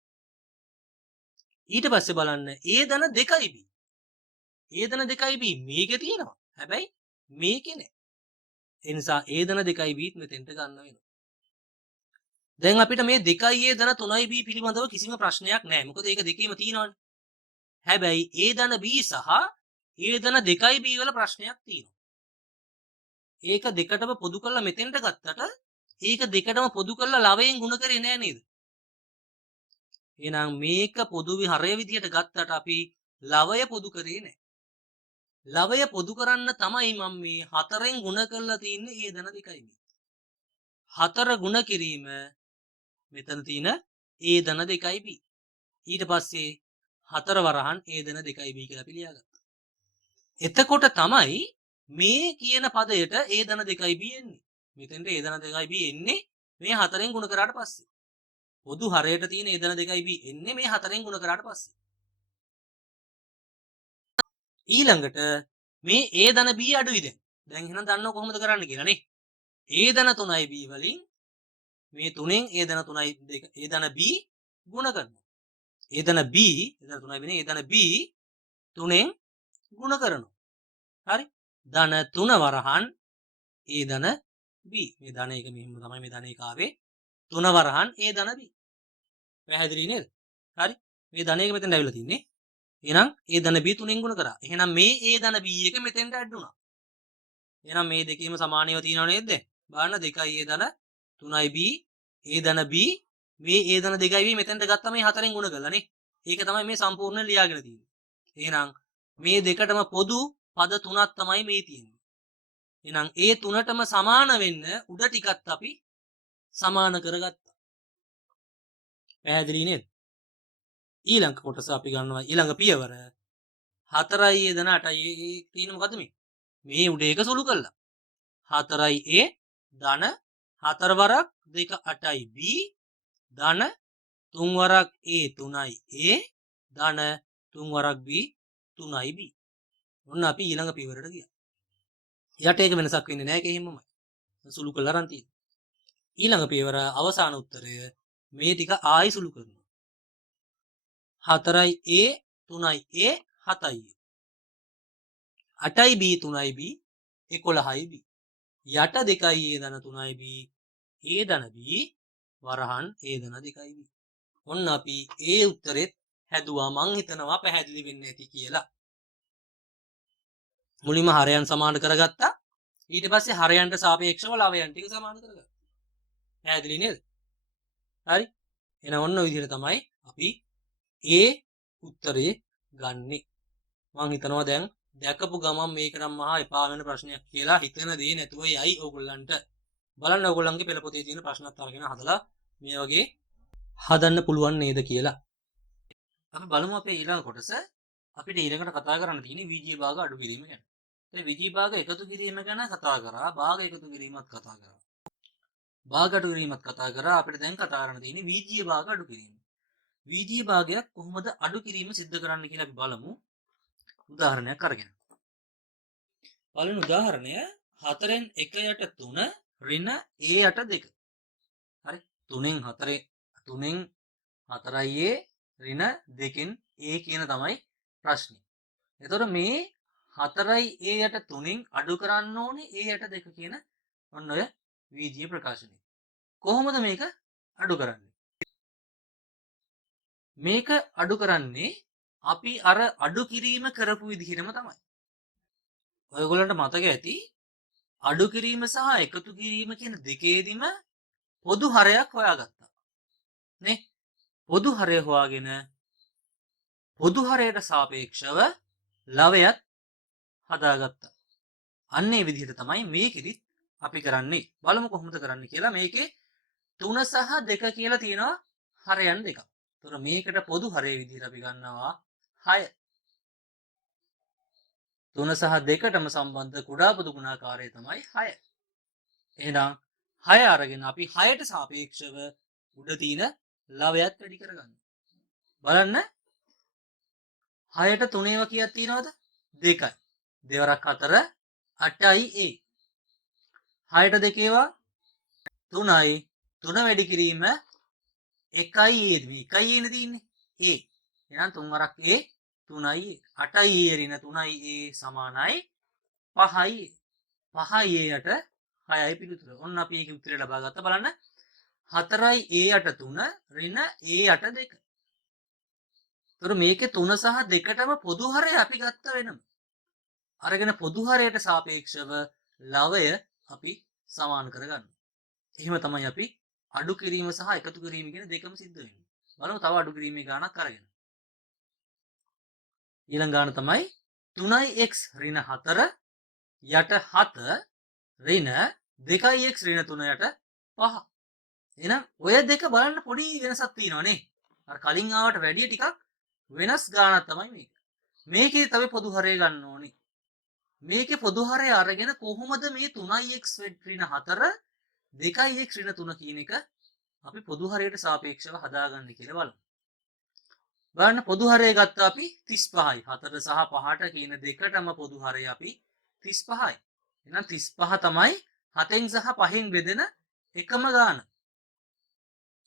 ඊට පස්සේ බලන්න ඒ ධන 2යි බී. ඒ ධන 2යි බී මේකේ තියෙනවා. හැබැයි මේකේ නෑ. ඒ නිසා ඒ ධන 2යි බීත් මෙතෙන්ට ගන්න වෙනවා. දැන් අපිට මේ 2යි ඒ ධන 3යි බී පිළිබඳව කිසිම ප්‍රශ්නයක් නෑ. මොකද ඒක දෙකේම තියෙනවනේ. හැබැයි ඒ ධන බී සහ ඒ ධන 2යි බී වල ප්‍රශ්නයක් තියෙනවා. ඒක දෙකටම පොදු කරලා මෙතෙන්ට ගත්තට ඒක දෙකටම පොදු කරලා ලවයෙන් ගුණ කරේ නෑ නේද? එහෙනම් මේක පොදුවේ හරය විදියට ගත්තට අපි ලවය පොදු කරේ නෑ. ලවය පොදු කරන්න තමයි මම මේ 4ෙන් ගුණ කරලා තින්නේ ඒ දන දෙකයි මේ. 4 ගුණ කිරීම මෙතන තියෙන ඒ දන දෙකයි b. ඊට පස්සේ 4 වරහන් ඒ දන දෙකයි b කියලා අපි ලියාගත්තා. එතකොට තමයි මේ කියන පදයට ඒ දන දෙකයි b එන්නේ. මෙතෙන්ට ඒ දන දෙකයි b එන්නේ මේ 4ෙන් ගුණ කරාට පස්සේ. පොදු හරයට තියෙන ඒ දන දෙකයි b එන්නේ මේ 4ෙන් ගුණ කරාට පස්සේ. ඊළඟට මේ ඒ දන b අඩුයි දැන්. දැන් එහෙනම් දන්නව කොහොමද කරන්න කියලා නේ. ඒ දන 3යි b වලින් මේ 3ෙන් ඒ දන 3යි දෙක ඒ දන b ගුණ කරනවා. ඒ දන b ඒ දන 3යි වෙන්නේ ඒ දන b 3ෙන් ගුණ කරනවා. හරි? ධන 3 වරහන් ඒ ධන b. මේ ධන එක මෙහෙම තමයි මේ ධන එක ආවේ. 3 වරහන් ඒ ධන b. පැහැදිලි නේද? හරි? මේ ධන එක මෙතෙන්ට ඇවිල්ලා තින්නේ. එහෙනම් ඒ ධන b 3ෙන් ගුණ කරා. එහෙනම් මේ ඒ ධන b එක මෙතෙන්ට ඇඩ් වුණා. එහෙනම් මේ දෙකේම සමානව තියෙනව නේද? බලන්න 2යි ඒ ධන 3යි b ඒ ධන b මේ ඒ ධන 2යි b මෙතෙන්ට ගත්තා මේ 4ෙන් ගුණ කරලා නේ. ඒක තමයි මේ සම්පූර්ණ ලියාගෙන තියෙන්නේ. එහෙනම් මේ දෙකටම පොදු පද 3ක් තමයි මේ තියෙන්නේ. එහෙනම් ඒ තුනටම සමාන වෙන්න උඩ ටිකත් අපි සමාන කරගත්තා. පැහැදිලි නේද? ඊළඟ කොටස අපි ගන්නවා ඊළඟ පියවර 4යි ඒ ධන 8යි ඒ තියෙන මොකද්ද මේ? මේ උඩ එක සුළු කළා. 4යි a ධන 4 වරක් 2 8යි b ධන 3 වරක් a 3යි a ධන 3 වරක් b 3යි b. ඔන්න අපි ඊළඟ පියවරට ගියා. යට ඒක වෙනසක් වෙන්නේ නැහැ ඒක එහෙමමයි. සුළු කරලා අරන් තියෙනවා. ඊළඟ පියවර අවසාන උත්තරය මේ ටික ආයි සුළු කරනවා. 4යි a 3යි a 7යි a 8යි b 3යි b 11යි b යට 2යි a ධන 3යි b a ධන b වරහන් a ධන 2යි b. ඔන්න අපි ඒ උත්තරෙත් හැදුවා. මං හිතනවා පැහැදිලි වෙන්නේ නැති කියලා. මුලින්ම හරයන් සමාන කරගත්තා. ඊට පස්සේ හරයන්ට සාපේක්ෂව ලවයන් ටික සමාන කරගත්තා. පැහැදිලි නේද? හරි. එහෙනම් ඔන්න ඔය විදිහට තමයි අපි ඒ උත්තරේ ගන්නෙ. මං හිතනවා දැන් දැකපු ගමන් මේක නම් මහා එපා වෙන ප්‍රශ්නයක් කියලා හිතන දේ නැතුව යයි ඕගොල්ලන්ට. බලන්න ඕගොල්ලන්ගේ පෙළ පොතේ තියෙන ප්‍රශ්නත් අරගෙන හදලා මේ වගේ හදන්න පුළුවන් නේද කියලා. අපි බලමු අපේ ඊළඟ කොටස. අපිට ඊළඟට කතා කරන්න තියෙන්නේ විජී භාග අඩු කිරීම ගැන. ඒ විජී භාග එකතු කිරීම ගැන කතා කරා, භාග එකතු කිරීමත් කතා කරා. භාග අඩු කිරීමත් කතා කරා. අපිට දැන් කතා කරන්න තියෙන්නේ විජී භාග අඩු කිරීම. විජී භාගයක් කොහොමද අඩු කිරීම සිද්ධ කරන්න කියලා අපි බලමු. උදාහරණයක් අරගෙන. පළවෙනි උදාහරණය 4න් 1 යට 3 ඍණ a යට 2. හරි? 3න් 4යි a ඍණ 2න් a කියන තමයි ප්‍රශ්නේ. එතකොට මේ 4යි a යට 3න් අඩු කරන්න ඕනේ a යට 2 කියන ඔන්න ඔය විජී ප්‍රකාශනය. කොහොමද මේක අඩු කරන්නේ? මේක අඩු කරන්නේ අපි අර අඩු කිරීම කරපු විදිහටම තමයි. ඔයගොල්ලන්ට මතක ඇති අඩු කිරීම සහ එකතු කිරීම කියන දෙකේදීම පොදු හරයක් හොයාගත්තා. නේ? පොදු හරය හොයාගෙන පොදු හරයට සාපේක්ෂව ලවයත් හදාගත්තා. අන්න ඒ විදිහට තමයි මේකෙදිත් අපි කරන්නේ. බලමු කොහොමද කරන්නේ කියලා. මේකේ 3 සහ 2 කියලා තියෙනවා හරයන් දෙකක්. ඒතර මේකට පොදු හරය විදිහට අපි ගන්නවා 6. 3 සහ 2ටම සම්බන්ධ කුඩා පොදු ගුණාකාරය තමයි 6. එහෙනම් 6 අරගෙන අපි 6ට සාපේක්ෂව උඩ තියෙන ලවයත් වැඩි කරගන්න. බලන්න 6ට 3 ඒවා කීයක් තියෙනවද? 2යි. 2 වරක් 4 8යි a. 6ට 2 ඒවා 3යි. 3 වැඩි කිරීම 1යි a. මේ 1යි a නේ තියෙන්නේ. a. එහෙනම් 3 වරක් a 3යි a. 8යි a ඍණ 3යි a සමානයි 5යි a. 5යි a යට 6යි පිළිතුර. ඔන්න අපි ඒකේ උත්තරය ලබා ගත්තා. බලන්න 4යි a යට 3 ඍණ a යට 2. ඒතර මේකේ 3 සහ 2ටම පොදු හරය අපි ගත්ත වෙනම. අරගෙන පොදු හරයට සාපේක්ෂව ලවය අපි සමාන කරගන්නවා. එහෙම තමයි අපි අඩු කිරීම සහ එකතු කිරීම කියන දෙකම සිද්ධ වෙන්නේ. බලමු තව අඩු කිරීමේ ගාණක් අරගෙන. ඊළඟ ගාණ තමයි 3x ඍණ 4 යට 7 ඍණ 2x ඍණ 3 යට 5. එහෙනම් ඔය දෙක බලන්න පොඩි වෙනසක් තියෙනවා නේ. අර කලින් ආවට වැඩිය ටිකක් වෙනස් ගාණක් තමයි මේක. මේකේ තමයි පොදු හරය ගන්න ඕනේ. මේකේ පොදු හරය අරගෙන කොහොමද මේ 3x ඍණ 4 2x ඍණ 3 කියන එක අපි පොදු හරයට සාපේක්ෂව හදාගන්න කියලා බලමු. බලන්න පොදු හරය ගත්තා අපි 35යි. 4 සහ 5ට කියන දෙකටම පොදු හරය අපි 35යි. එහෙනම් 35 තමයි 7න් සහ 5න් බෙදෙන එකම ගාන.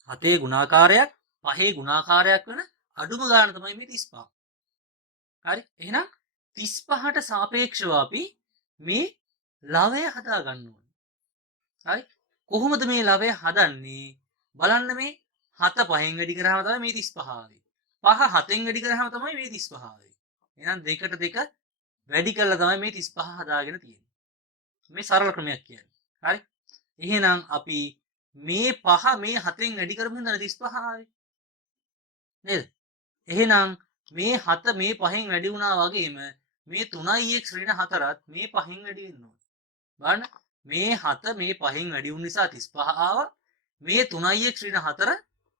7 ගුණාකාරයක් 5 ගුණාකාරයක් වෙන අඩුම ගාන තමයි මේ 35. හරි. එහෙනම් 35ට සාපේක්ෂව අපි මේ ලවය හදා ගන්න ඕනේ. හරි. කොහොමද මේ ලවය හදන්නේ? බලන්න මේ 7 5න් වැඩි කරාම තමයි මේ 35 ආවේ. 5 7න් වැඩි කරාම තමයි මේ 35 ආවේ. එහෙනම් දෙකට දෙක වැඩි කළා තමයි මේ 35 හදාගෙන තියෙන්නේ. මේ සරල ක්‍රමයක් කියන්නේ. හරි. එහෙනම් අපි මේ 5 මේ 7න් වැඩි කරමු හින්දා 35 ආවේ. නේද? එහෙනම් මේ 7 මේ 5න් වැඩි වුණා වගේම මේ 3x ඍණ 4ත් මේ 5න් වැඩි වෙන්න ඕනේ. බලන්න මේ 7 මේ 5න් වැඩි වුණ නිසා 35 ආවා. මේ 3x ඍණ 4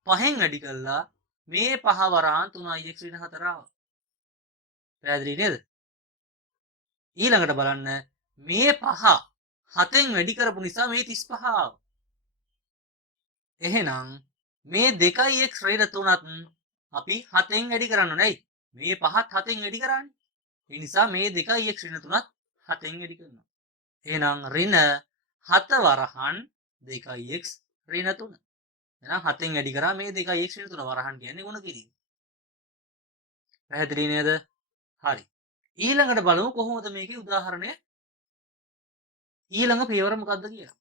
5න් වැඩි කළා මේ 5 වරහන් 3x ඍණ 4 ආවා. පැහැදිලි නේද? ඊළඟට බලන්න මේ 5 7න් වැඩි කරපු නිසා මේ 35 ආවා. එහෙනම් මේ 2x ඍණ 3ත් අපි 7න් වැඩි කරන්න ඕනේ. මේ 5ත් 7න් වැඩි කරන්නේ. ඒ නිසා මේ 2x ඍණ 3ත් 7න් වැඩි කරනවා. එහෙනම් ඍණ 7 වරහන් 2x ඍණ 3. එහෙනම් 7න් වැඩි කරා මේ 2x ඍණ 3 වරහන් කියන්නේ ගුණ කිරීම. පැහැදිලි නේද? හරි. ඊළඟට බලමු කොහොමද මේකේ උදාහරණය ඊළඟ පියවර මොකක්ද කියලා.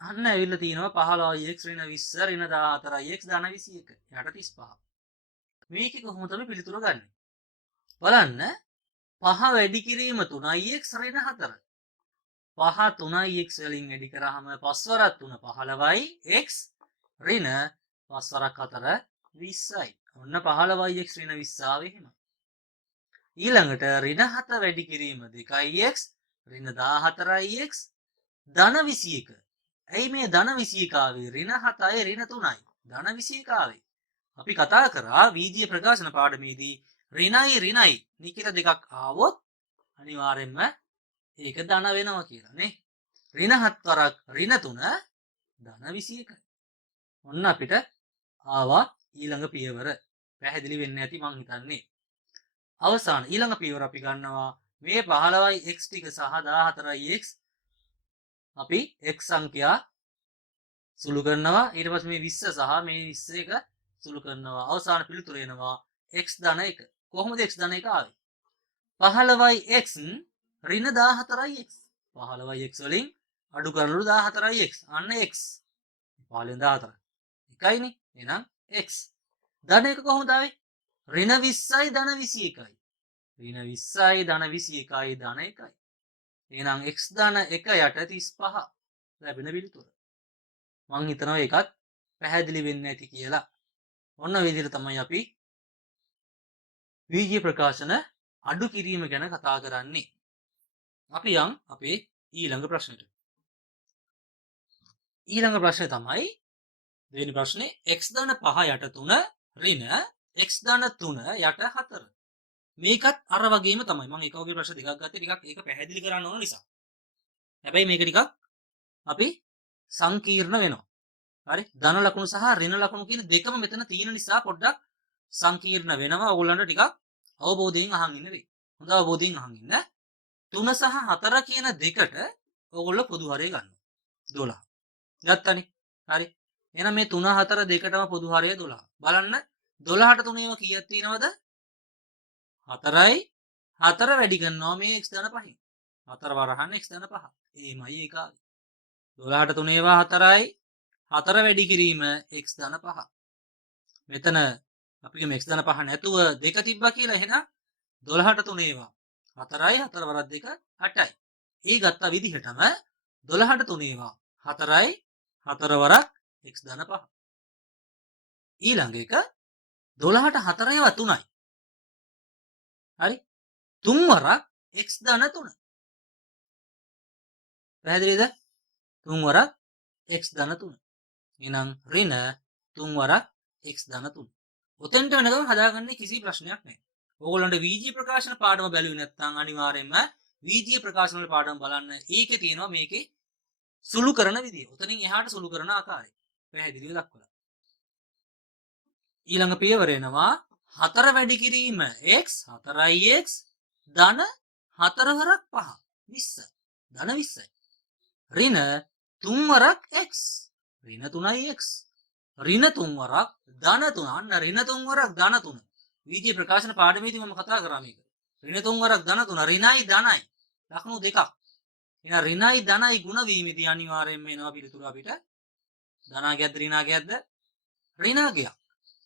අන්න ඇවිල්ලා තියෙනවා 15x ඍණ 20 ඍණ 14x ධන 21 යට 35. මේකේ කොහොමද අපි පිළිතුර ගන්නෙ? බලන්න 5 වැඩි කිරීම 3x ඍණ 4. 5 3x වලින් වැඩි කරාම 5 වරක් 3 15යි x ඍණ 5 වරක් 4 20යි. ඔන්න 15x ඍණ 20 ආවේ එහෙම. ඊළඟට ඍණ 7 වැඩි කිරීම 2x ඍණ 14ix ධන 21. ඇයි මේ ධන 21 ආවේ? ඍණ 7යි ඍණ 3යි. ධන 21 ආවේ. අපි කතා කරා වීජීය ප්‍රකාශන පාඩමේදී ඍණයි ඍණයි නිකිත දෙකක් ආවොත් අනිවාර්යෙන්ම ඒක ධන වෙනවා කියලා නේ. ඍණ 7 වරක් ඍණ 3 ධන 21යි. ඔන්න අපිට ආවා ඊළඟ පියවර. පැහැදිලි වෙන්නේ නැති මං හිතන්නේ. අවසාන ඊළඟ පියවර අපි ගන්නවා මේ 15යි x ටික සහ 14යි x අපි x සංඛ්‍යා සුළු කරනවා. ඊට පස්සේ මේ 20 සහ මේ 21 සුළු කරනවා. අවසාන පිළිතුර එනවා x ධන 1. කොහොමද x ධන 1 ආවේ? 15යි x ඍණ 14යි x. 15යි x වලින් අඩු කරලු 14යි x. අන්න x. 15න් 14. එකයිනේ. එහෙනම් x. ධන 1 කොහොමද ආවේ? ඍණ 20යි ධන 21යි. ඍණ 20යි ධන 21යි ධන 1යි. එහෙනම් x ධන 1 යට 35 ලැබෙන පිළිතුර. මං හිතනවා ඒකත් පැහැදිලි වෙන්නේ නැති කියලා. ඔන්න විදිහට තමයි අපි වීජීය ප්‍රකාශන අඩු කිරීම ගැන කතා කරන්නේ. අපි යම් අපේ ඊළඟ ප්‍රශ්නෙට. ඊළඟ ප්‍රශ්නේ තමයි දෙවෙනි ප්‍රශ්නේ x ධන 5 යට 3 ඍණ x ධන 3 යට 4. මේකත් අර වගේම තමයි. මම එක වගේ ප්‍රශ්න දෙකක් ගත්තේ ටිකක් ඒක පැහැදිලි කරන්න ඕන නිසා. හැබැයි මේක ටිකක් අපි සංකීර්ණ වෙනවා. හරි? ධන ලකුණු සහ ඍණ ලකුණු කියන දෙකම මෙතන තියෙන නිසා පොඩ්ඩක් සංකීර්ණ වෙනවා. ඕගොල්ලන්ට ටිකක් අවබෝධයෙන් අහන් ඉන්න වෙයි. හොඳ අවබෝධයෙන් අහන් ඉන්න. 3 සහ 4 කියන දෙකට ඕගොල්ලෝ පොදු හරය ගන්නවා. 12. ගත්තනේ. හරි. එහෙනම් මේ 3 4 දෙකටම පොදු හරය 12. බලන්න 12ට 3 ඒවා කීයක් තියෙනවද? 4යි 4 වැඩි කරනවා මේ x ධන 5න්. 4 වරහන් x ධන 5. එහෙමයි ඒක. 12ට 3 ඒවා 4යි 4 වැඩි කිරීම x ධන 5. මෙතන අපි කියමු x ධන 5 නැතුව 2 තිබ්බා කියලා. එහෙනම් 12ට 3 ඒවා 4යි 4 වරක් 2 8යි. ඒ ගත්ත විදිහටම 12ට 3 ඒවා 4යි 4 වරක් x ධන 5. ඊළඟ එක 12ට 4 ඒවා 3යි. හරි? 3 වරක් x ධන 3. පැහැදිලිද? 3 වරක් x ධන 3. එහෙනම් ඍණ 3 වරක් x ධන 3. ඔතෙන්ට වෙනකම් හදාගන්නේ කිසි ප්‍රශ්නයක් නැහැ. ඕගොල්ලන්ට VG ප්‍රකාශන පාඩම බැලුවේ නැත්නම් අනිවාර්යයෙන්ම VG ප්‍රකාශන වල පාඩම බලන්න. ඒකේ තියෙනවා මේකේ සුළු කරන විදිය. ඔතනින් එහාට සුළු කරන ආකාරය. පැහැදිලිව දක්වලා. ඊළඟ පියවර එනවා 4 වැඩි කිරීම x 4x ධන 4 වරක් 5 20 ධන 20යි. ඍණ 3 වරක් x ඍණ 3x ඍණ 3 වරක් ධන 3 අන්න ඍණ 3 වරක් ධන 3 VG ප්‍රකාශන පාඩමේදී මම කතා කරා මේක. ඍණ 3 වරක් ධන 3 ඍණයි ධනයි ලක්ෂණ දෙකක්. එහෙනම් ඍණයි ධනයි ගුණ වීමේදී අනිවාර්යයෙන්ම එනවා පිළිතුර අපිට ධනාගයක්ද ඍණාගයක්ද ඍණාගයක්.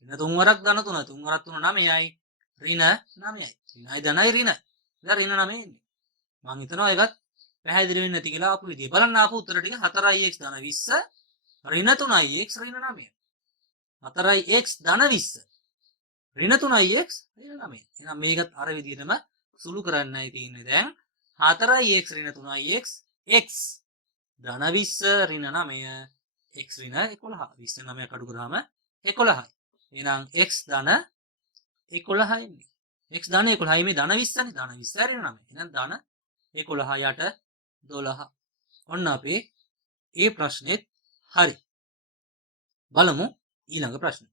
ඍණ 3 වරක් ධන 3 3 වරක් 3 9යි ඍණ 9යි ඍණයි ධනයි ඍණ. දැන් ඍණ 9 එන්නේ. මම හිතනවා ඒකත් පැහැදිලි වෙන්නේ නැති කියලා ආපු විදිය. බලන්න ආපු උත්තර ටික 4x ධන 20 ඍණ 3x ඍණ 9. 4x ධන 20 ඍණ 3x ඍණ 9. එහෙනම් මේකත් අර විදිහටම සුළු කරන්නයි තියෙන්නේ. දැන් 4x ඍණ 3x x ධන 20 ඍණ 9 x ඍණ 11. 29ක් අඩු කරාම 11යි. එහෙනම් x ධන 11යි. x ධන 11යි මේ ධන 20නේ. ධන 20 ඍණ 9. එහෙනම් ධන 11 යට 12. ඔන්න අපේ ඒ ප්‍රශ්නෙත් හරි. බලමු ඊළඟ ප්‍රශ්න.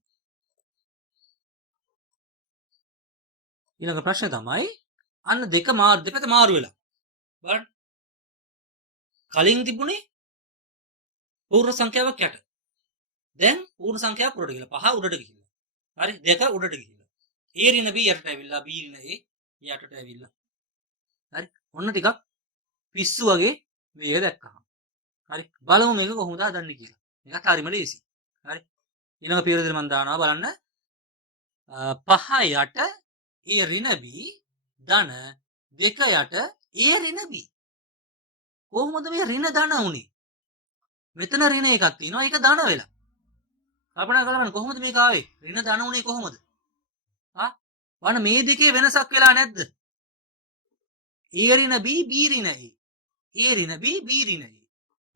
ඊළඟ ප්‍රශ්නේ තමයි අන්න දෙපැත්ත මාරු වෙලා. බලන්න. කලින් තිබුණේ පූර්ණ සංඛ්‍යාවක් යට. දැන් පූර්ණ සංඛ්‍යාවක් උඩට ගිහලා 5 උඩට ගිහිල්ලා. හරි 2 උඩට ගිහිල්ලා. a ඍණ b යටට ඇවිල්ලා b ඍණ a යටට ඇවිල්ලා. හරි ඔන්න ටිකක් පිස්සු වගේ මේක දැක්කහම. හරි බලමු මේක කොහොමද හදන්නේ කියලා. මේකත් හරිම ලේසි. හරි ඊළඟ පියවරේදී මම දානවා බලන්න 5 යට a ඍණ b ධන 2 යට a ඍණ b. කොහොමද මේ ඍණ ධන උනේ? මෙතන ඍණ එකක් තියෙනවා ඒක ධන වෙලා. කල්පනා කරලා බලන්න කොහොමද මේක ආවේ? ඍණ ධන උනේ කොහොමද? බලන්න මේ දෙකේ වෙනසක් වෙලා නැද්ද? a ඍණ b b ඍණ a. a ඍණ b b ඍණ a.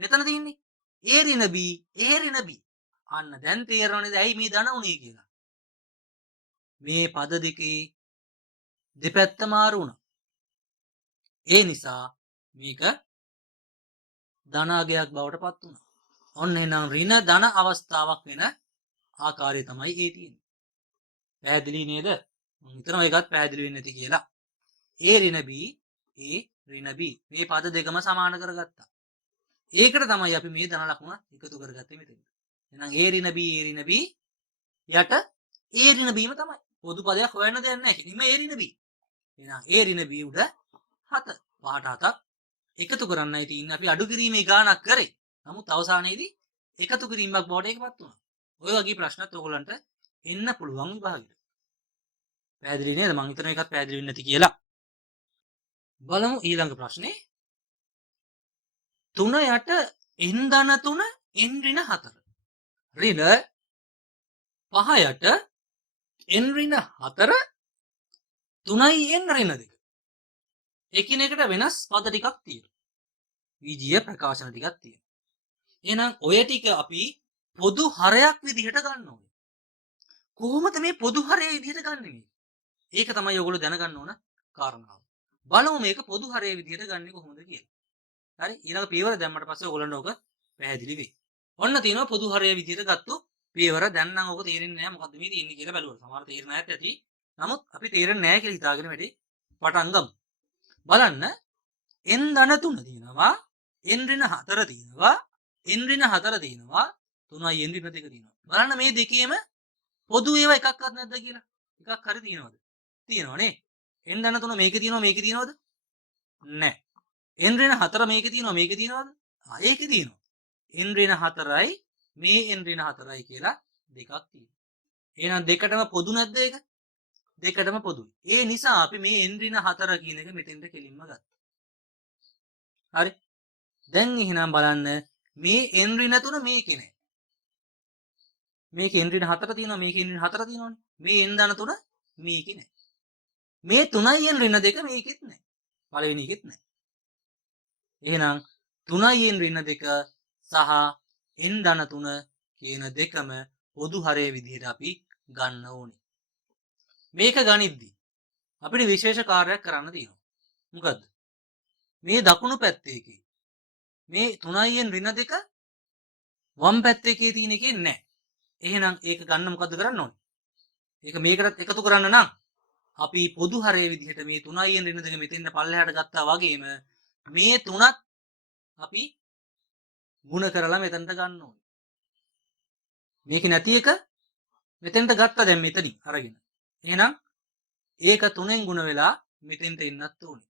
මෙතන තියෙන්නේ a ඍණ b a ඍණ b. අන්න දැන් තේරෙනවද ඇයි මේ ධන උනේ කියලා? මේ පද දෙකේ දෙපැත්ත මාරු වුණා. ඒ නිසා මේක ධනාගයක් බවට පත් වුණා. ඔන්න එහෙනම් ඍණ ධන අවස්ථාවක් වෙන ආකාරය තමයි ඒ තියෙන්නේ. පැහැදිලි නේද? මම හිතනවා ඒකත් පැහැදිලි වෙන්නේ නැති කියලා. a ඍණ b a ඍණ b මේ පද දෙකම සමාන කරගත්තා. ඒකට තමයි අපි මේ ධන ලකුණ එකතු කරගත්තේ මෙතන. එහෙනම් a ඍණ b a ඍණ b යට a ඍණ b ම තමයි. පොදු පදයක් හොයන්න දෙයක් නැහැ. කිසිම a ඍණ b. එහෙනම් a ඍණ b උඩ 7 පහට 7ක් එකතු කරන්නයි තියෙන්නේ. අපි අඩු කිරීමේ ගාණක් කරේ. නමුත් අවසානයේදී එකතු කිරීමක් බවට ඒකපත් වුණා. ඔය වගේ ප්‍රශ්නත් ඔයගොල්ලන්ට එන්න පුළුවන් විභාගෙට. පැහැදිලි නේද? මම හිතන එකත් පැහැදිලි වෙන්නේ නැති කියලා. බලමු ඊළඟ ප්‍රශ්නේ. 3 යට n ධන 3 n ඍණ 4. ඍණ 5 යට n ඍණ 4 3යි n ඍණ 2. එකිනෙකට වෙනස් පද ටිකක් තියෙනවා. විජය ප්‍රකාශන ටිකක් තියෙනවා. එහෙනම් ඔය ටික අපි පොදු හරයක් විදිහට ගන්න ඕනේ. කොහොමද මේ පොදු හරය විදිහට ගන්නෙ? ඒක තමයි ඔයගොල්ලෝ දැනගන්න ඕන කාරණාව. බලමු මේක පොදු හරය විදිහට ගන්නෙ කොහොමද කියලා. හරි ඊළඟ පියවර දැම්මට පස්සේ ඔයගොල්ලන්ට ඕක පැහැදිලි වෙයි. ඔන්න තියෙනවා පොදු හරය විදිහට ගත්තු පියවර. දැන් නම් ඕක තේරෙන්නේ නැහැ මොකද්ද මේ තියෙන්නේ කියලා බැලුවා. සමහර තේරෙන්නේ නැත් ඇති. නමුත් අපි තේරෙන්නේ නැහැ කියලා හිතාගෙන වැඩි පටන් ගමු. බලන්න n ධන 3 තියෙනවා n ඍණ 4 තියෙනවා n ඍණ 4 තියෙනවා 3යි n ඍණ 2 තියෙනවා. බලන්න මේ දෙකේම පොදු ඒවා එකක්වත් නැද්ද කියලා. එකක් හරි තියෙනවද? තියෙනවනේ. n ධන 3 මේකේ තියෙනවා මේකේ තියෙනවද? නැහැ. n ඍණ 4 මේකේ තියෙනවා මේකේ තියෙනවද? ඒකේ තියෙනවා. n ඍණ 4යි මේ n ඍණ 4යි කියලා දෙකක් තියෙනවා. එහෙනම් දෙකටම පොදු නැද්ද ඒක? දෙකටම පොදුයි. ඒ නිසා අපි මේ n ඍණ 4 කියන එක මෙතෙන්ට කෙලින්ම ගත්තා. හරි. දැන් එහෙනම් බලන්න මේ n ඍණ 3 මේකේ නෑ. මේකේ n ඍණ 4 තියෙනවා, මේකේ n ඍණ 4 තියෙනවනේ. මේ n ධන 3 මේකේ නෑ. මේ 3යි n ඍණ 2 මේකෙත් නෑ. පළවෙනි එකෙත් නෑ. එහෙනම් 3යි n ඍණ 2 සහ n ධන 3 කියන දෙකම පොදු හරය විදිහට අපි ගන්න ඕනේ. මේක ගනිද්දී අපිට විශේෂ කාර්යයක් කරන්න තියෙනවා. මොකද්ද? මේ දකුණු පැත්තේ මේ 3යි n ඍණ 2 වම් පැත්තේ තියෙන එකේ නැහැ. එහෙනම් ඒක ගන්න මොකද්ද කරන්න ඕනේ? ඒක මේකටත් එකතු කරන්න නම් අපි පොදු හරය විදිහට මේ 3යි n ඍණ 2 මෙතෙන්ට පල්ලෙහාට ගත්තා වගේම මේ තුනත් අපි ಗುಣ කරලා මෙතනට ගන්න ඕනේ. මේක නැති එක මෙතෙන්ට ගත්තා දැන් මෙතනින් අරගෙන. එහෙනම් ඒක 3ෙන් ಗುಣ වෙලා මෙතෙන්ට එන්නත් ඕනේ.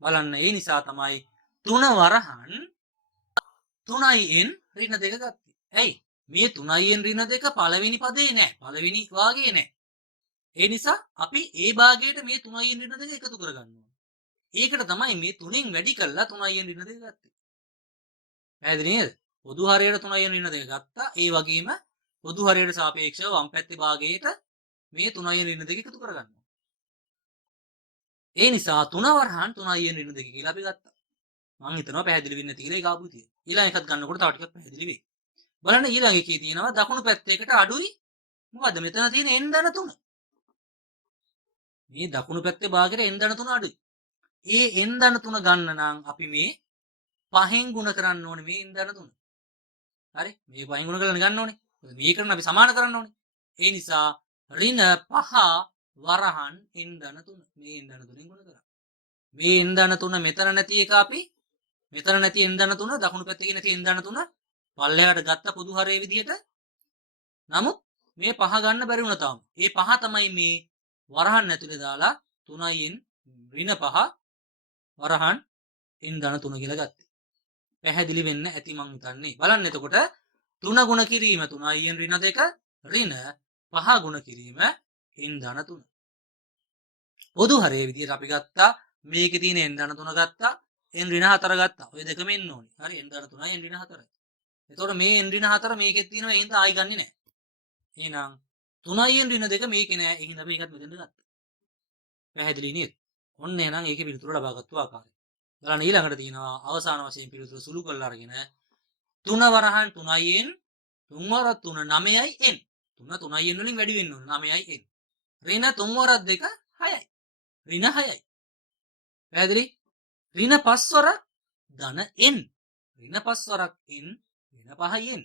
බලන්න ඒ නිසා තමයි 3 වරහන් 3යි n ඍණ 2 ගත්තේ. ඇයි? මේ 3යි n ඍණ 2 පළවෙනි පදේ නෑ. පළවෙනි වාගේ නෑ. ඒ නිසා අපි ඒ භාගයට මේ 3යි n ඍණ 2 එකතු කරගන්න ඕනේ. ඒකට තමයි මේ 3ෙන් වැඩි කරලා 3යි n ඍණ 2 ගත්තේ. පැහැදිලි නේද? පොදු හරයට 3යි n ඍණ 2 ගත්තා. ඒ වගේම පොදු හරයට සාපේක්ෂව වම් පැත්තේ භාගයට මේ 3යි n ඍණ 2 එකතු කරගන්න ඕනේ. ඒ නිසා 3 වරහන් 3යි n ඍණ 2 කියලා අපි ගත්තා. මම හිතනවා පැහැදිලි වෙන්න තියෙන එක ආපු විදිය. ඊළඟ එකත් ගන්නකොට තව ටිකක් පැහැදිලි වෙයි. බලන්න ඊළඟ එකේ තියෙනවා දකුණු පැත්තේකට අඩුයි. මොකද්ද මෙතන තියෙන n ධන 3. මේ දකුණු පැත්තේ භාගයට n ධන 3 අඩුයි. ඒ n ධන 3 ගන්න නම් අපි මේ 5ෙන් ගුණ කරන්න ඕනේ මේ n ධන 3. හරි? මේ 5ෙන් ගුණ කරලා ගන්න ඕනේ. මේකට අපි සමාන කරන්න ඕනේ. ඒ නිසා ඍණ 5 වරහන් n ධන 3. මේ n ධන 3ෙන් ගුණ කරා. මේ n ධන 3 මෙතන නැති එක අපි මෙතන නැති n ධන 3 දකුණු පැත්තේ නැති n ධන 3 පල්ලෙහාට ගත්ත පොදු හරය විදිහට. නමුත් මේ 5 ගන්න බැරි වුණා තාම. මේ 5 තමයි මේ වරහන් ඇතුලේ දාලා 3යි n ඍණ 5 වරහන් n ධන 3 කියලා ගත්තේ. පැහැදිලි වෙන්න ඇති මං හිතන්නේ. බලන්න එතකොට 3 ගුණ කිරීම 3යි n ඍණ 2 ඍණ 5 ගුණ කිරීම n ධන 3. පොදු හරය විදිහට අපි ගත්තා මේකේ තියෙන n ධන 3 ගත්තා n ඍණ 4 ගත්තා. ඔය දෙකම එන්න ඕනේ. හරි n ධන 3යි n ඍණ 4යි. එතකොට මේ n ඍණ 4 මේකෙත් තියෙනවා. ඒ හින්දා ආයි ගන්නෙ නෑ. එහෙනම් 3යි n ඍණ 2 මේකේ නෑ. ඒ හින්දා අපි ඒකත් මෙතෙන්ට ගත්තා. පැහැදිලි නේද? ඔන්න එහෙනම් ඒකේ පිළිතුර ලබාගත්තු ආකාරය. බලන්න ඊළඟට තියෙනවා අවසාන වශයෙන් පිළිතුර සුළු කරලා අරගෙන 3 වරහන් 3යි n 3 වර 3 9යි n 3 3යි n වලින් වැඩි වෙන්න ඕන 9යි n ඍණ 3 වර 2 6යි ඍණ 6යි පැහැදිලි ඍණ 5 වර ධන n ඍණ 5 වරක් n ඍණ 5යි n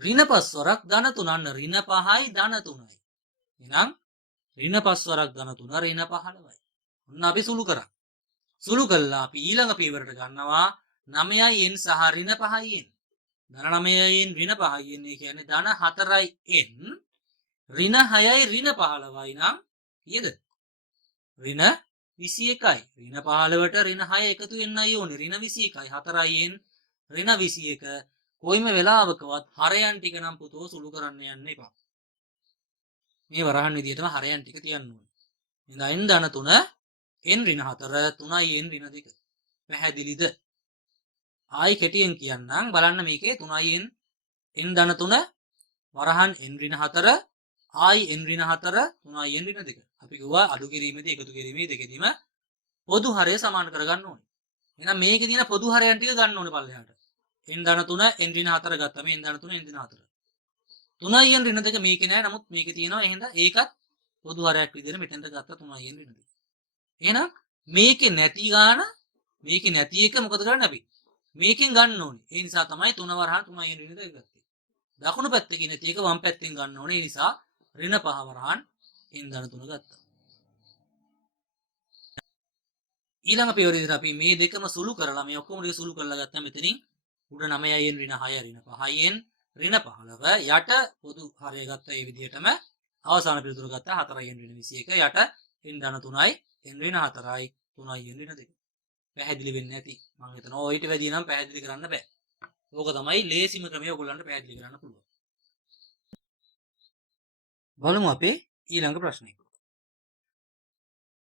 ඍණ 5 වරක් ධන 3 අන්න ඍණ 5යි ධන 3යි එහෙනම් ඍණ 5 වරක් ධන 3 ඍණ 15යි ඔන්න අපි සුළු කරා සුළු කළා අපි ඊළඟ පියවරට ගන්නවා 9යි n සහ ඍණ 5යි n ධන 9යි n ඍණ 5යි n කියන්නේ ධන 4යි n ඍණ 6යි ඍණ 15යි නම් කීයද ඍණ 21යි ඍණ 15ට ඍණ 6 එකතු වෙන්නයි ඕනේ ඍණ 21යි 4යි n ඍණ 21 කොයිම වෙලාවකවත් හරයන් ටික නම් පුතෝ සුළු කරන්න යන්න එපා මේ වරහන් විදිහටම හරයන් ටික තියන්න ඕනේ එහෙනම් n ධන 3 n ඍණ 4 3යි n ඍණ 2 පැහැදිලිද ආයි කෙටියෙන් කියන්නම් බලන්න මේකේ 3යි n ධන 3 වරහන් n ඍණ 4 ආයි n ඍණ 4 3යි n ඍණ 2 අපි කිව්වා අඩු කිරීමේදී එකතු කිරීමේ දෙකෙදිම පොදු හරය සමාන කරගන්න ඕනේ එහෙනම් මේකේ තියෙන පොදු හරයන් ටික ගන්න ඕනේ පල්ලෙහාට n ධන 3 n ඍණ 4 ගත්තා මේ n ධන 3 n ඍණ 4 3යි n ඍණ 2 මේකේ නෑ නමුත් මේකේ තියෙනවා එහෙනම් ඒකත් පොදු හරයක් විදිහට මෙතෙන්ට ගත්තා 3යි n ඍණ 2 එහෙනම් මේකේ නැති ගාන මේකේ නැති එක මොකද කරන්නේ අපි මේකෙන් ගන්න ඕනේ. ඒ නිසා තමයි 3 වරහන් 3යි n ඍණ 2 ගත්තේ. දකුණු පැත්තේ නැති එක වම් පැත්තෙන් ගන්න ඕනේ. ඒ නිසා ඍණ 5 වරහන් n ධන 3 ගත්තා. ඊළඟ පියවරේදී අපි මේ දෙකම සුළු කරලා මේ ඔක්කොම ටික සුළු කරලා ගත්තා මෙතනින් උඩ 9යි n ඍණ 6 ඍණ 5යි n ඍණ 15 යට පොදු හරය ගත්තා ඒ විදිහටම අවසාන පිළිතුර ගත්තා 4යි n ඍණ 21 යට n ධන 3යි n ඍණ 4යි 3යි n ඍණ 2 පැහැදිලි වෙන්නේ නැති මම හිතනවා ඔය ඊට වැඩිය නම් පැහැදිලි කරන්න බෑ. ඕක තමයි ලේසිම ක්‍රමය ඔයගොල්ලන්ට පැහැදිලි කරන්න පුළුවන්. බලමු අපේ ඊළඟ ප්‍රශ්නේ.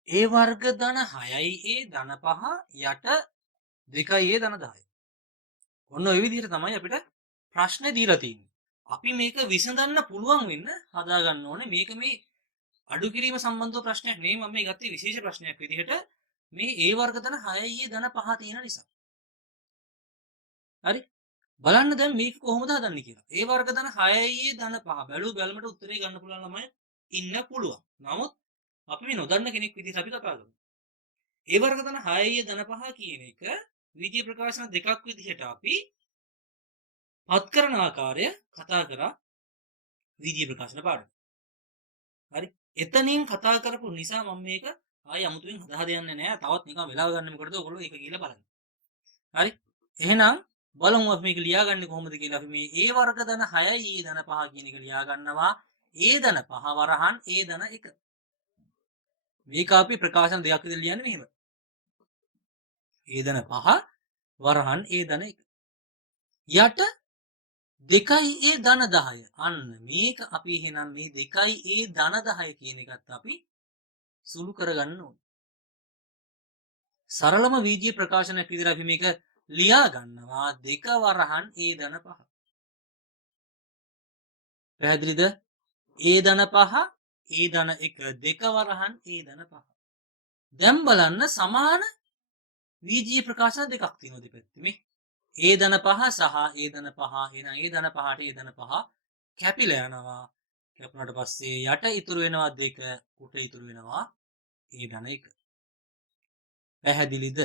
a වර්ග ධන 6යි a ධන 5 යට 2යි a ධන 10. ඔන්න ඔය විදිහට තමයි අපිට ප්‍රශ්නේ දීලා තියෙන්නේ. අපි මේක විසඳන්න පුළුවන් වෙන්න හදා ගන්න ඕනේ. මේක මේ අඩු කිරීම සම්බන්ධව ප්‍රශ්නයක් නෙවෙයි මම මේ ගත්තේ විශේෂ ප්‍රශ්නයක් විදිහට මේ ඒ වර්ග ධන 6 ධන 5 තියෙන නිසා. හරි? බලන්න දැන් මේක කොහොමද හදන්නේ කියලා. ඒ වර්ග ධන 6 ධන 5 බැලු බැලමට උත්තරේ ගන්න පුළුවන් ළමයි ඉන්න පුළුවන්. නමුත් අපි මේ නොදන්න කෙනෙක් විදිහට අපි කතා කරමු. ඒ වර්ග ධන 6 ධන 5 කියන එක විජය ප්‍රකාශන දෙකක් විදිහට අපි පත් කරන ආකාරය කතා කරා විජය ප්‍රකාශන පාඩම. හරි? එතනින් කතා කරපු නිසා මම මේක ආයෙ අමුතුවෙන් හදා යන්නේ නැහැ. තවත් නිකන් වෙලාව ගන්න මොකටද ඔයගොල්ලෝ ඒක කියලා බලන්න. හරි? එහෙනම් බලමු අපි මේක ලියාගන්නේ කොහොමද කියලා. අපි මේ ඒ වර්ග ධන 6 ඒ ධන 5 කියන එක ලියා ගන්නවා. ඒ ධන 5 වරහන් ඒ ධන 1. මේක අපි ප්‍රකාශන දෙකක් විදිහට ලියන්නේ මෙහෙම. ඒ ධන 5 වරහන් ඒ ධන 1. යට 2යි ඒ ධන 10. අන්න මේක අපි එහෙනම් මේ 2යි ඒ ධන 10 කියන එකත් අපි සුළු කරගන්න ඕනේ. සරලම වීජීය ප්‍රකාශනයක් විදිහට අපි මේක ලියා ගන්නවා 2 වරහන් ඒ ධන 5. පැහැදිලිද? ඒ ධන 5 ඒ ධන 1 2 වරහන් ඒ ධන 5. දැන් බලන්න සමාන වීජීය ප්‍රකාශන දෙකක් තියෙනවා දෙපැත්තේ මේ. ඒ ධන 5 සහ ඒ ධන 5 එහෙනම් ඒ ධන 5ට ඒ ධන 5 කැපිලා යනවා. කැපුණාට පස්සේ යට ඉතුරු වෙනවා 2 උට ඉතුරු වෙනවා ඒ ධන 1. පැහැදිලිද?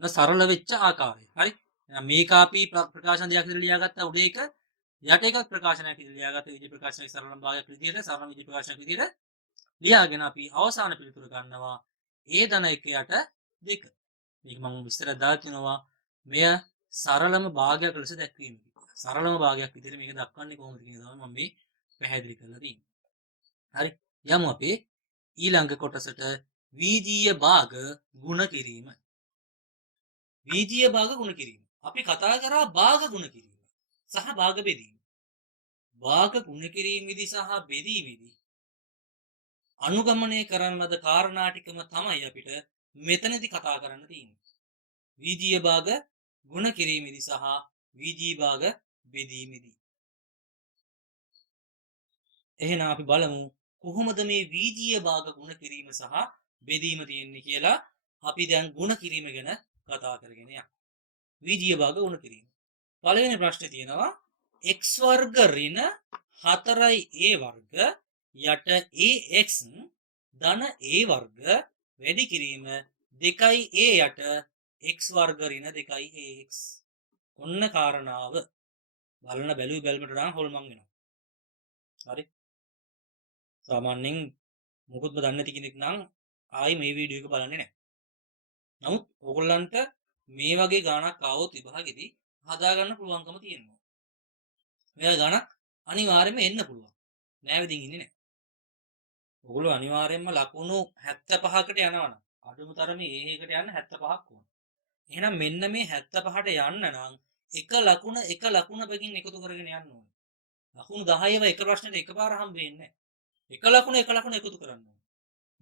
සරල වෙච්ච ආකාරය. හරි? එහෙනම් මේක අපි ප්‍රකාශන දෙකක් විදිහට ලියාගත්තා උඩ එක යට එකක් ප්‍රකාශනයක් විදිහට ලියාගත්ත විජය ප්‍රකාශනයේ සරලම භාගයක් විදිහට සරල විජය ප්‍රකාශනයක් විදිහට ලියාගෙන අපි අවසාන පිළිතුර ගන්නවා ඒ ධන 1 යට 2. මේක මම විස්තර දාලා තිනවා මෙය සරලම භාගයක් ලෙස දැක්වීම. සරලම භාගයක් විදිහට මේක දක්වන්නේ කොහොමද කියන තමයි මම මේ පැහැදිලි කරලා තියෙන්නේ. හරි? යමු අපි ඊළඟ කොටසට වීජීය භාග ගුණ කිරීම. වීජීය භාග ගුණ කිරීම. අපි කතා කරා භාග ගුණ කිරීම සහ භාග බෙදීම. භාග ගුණ කිරීමේදී සහ බෙදීමේදී අනුගමනය කරන ලද කාරණා ටිකම තමයි අපිට මෙතනදී කතා කරන්න තියෙන්නේ. වීජීය භාග ගුණ කිරීමේදී සහ වීජී භාග බෙදීමේදී. එහෙනම් අපි බලමු කොහොමද මේ වීජීය භාග ගුණ කිරීම සහ බෙදීම තියෙන්නේ කියලා. අපි දැන් ගුණ කිරීම ගැන කතා කරගෙන යමු. වීජීය භාග ගුණ කිරීම. පළවෙනි ප්‍රශ්නේ තියෙනවා x වර්ග ඍණ 4a වර්ග යට ax ධන a වර්ග වැඩි කිරීම 2a යට x වර්ග ඍණ 2ax. ඔන්න කාරණාව. බලන බැලුයි බැලමට නම් හොල්මන් වෙනවා. හරි? සාමාන්‍යයෙන් මොකොත්ම දන්නේ නැති කෙනෙක් නම් ආයි මේ වීඩියෝ එක බලන්නේ නැහැ. නමුත් ඕගොල්ලන්ට මේ වගේ ගාණක් ආවොත් විභාගෙදී හදාගන්න පුළුවන්කම තියෙනවා. මේ ගාණක් අනිවාර්යයෙන්ම එන්න පුළුවන්. නෑවෙදින් ඉන්නේ නැහැ. ඔයගොල්ලෝ අනිවාර්යයෙන්ම ලකුණු 75කට යනවනම් අඩුම තරමේ ඒකට යන්න 75ක් ඕන. එහෙනම් මෙන්න මේ 75ට යන්න නම් එක ලකුණ බැගින් එකතු කරගෙන යන්න ඕනේ. ලකුණු 10ව එක ප්‍රශ්නෙට එකපාර හම්බ වෙන්නේ නැහැ. එක ලකුණ එකතු කරන්න ඕනේ.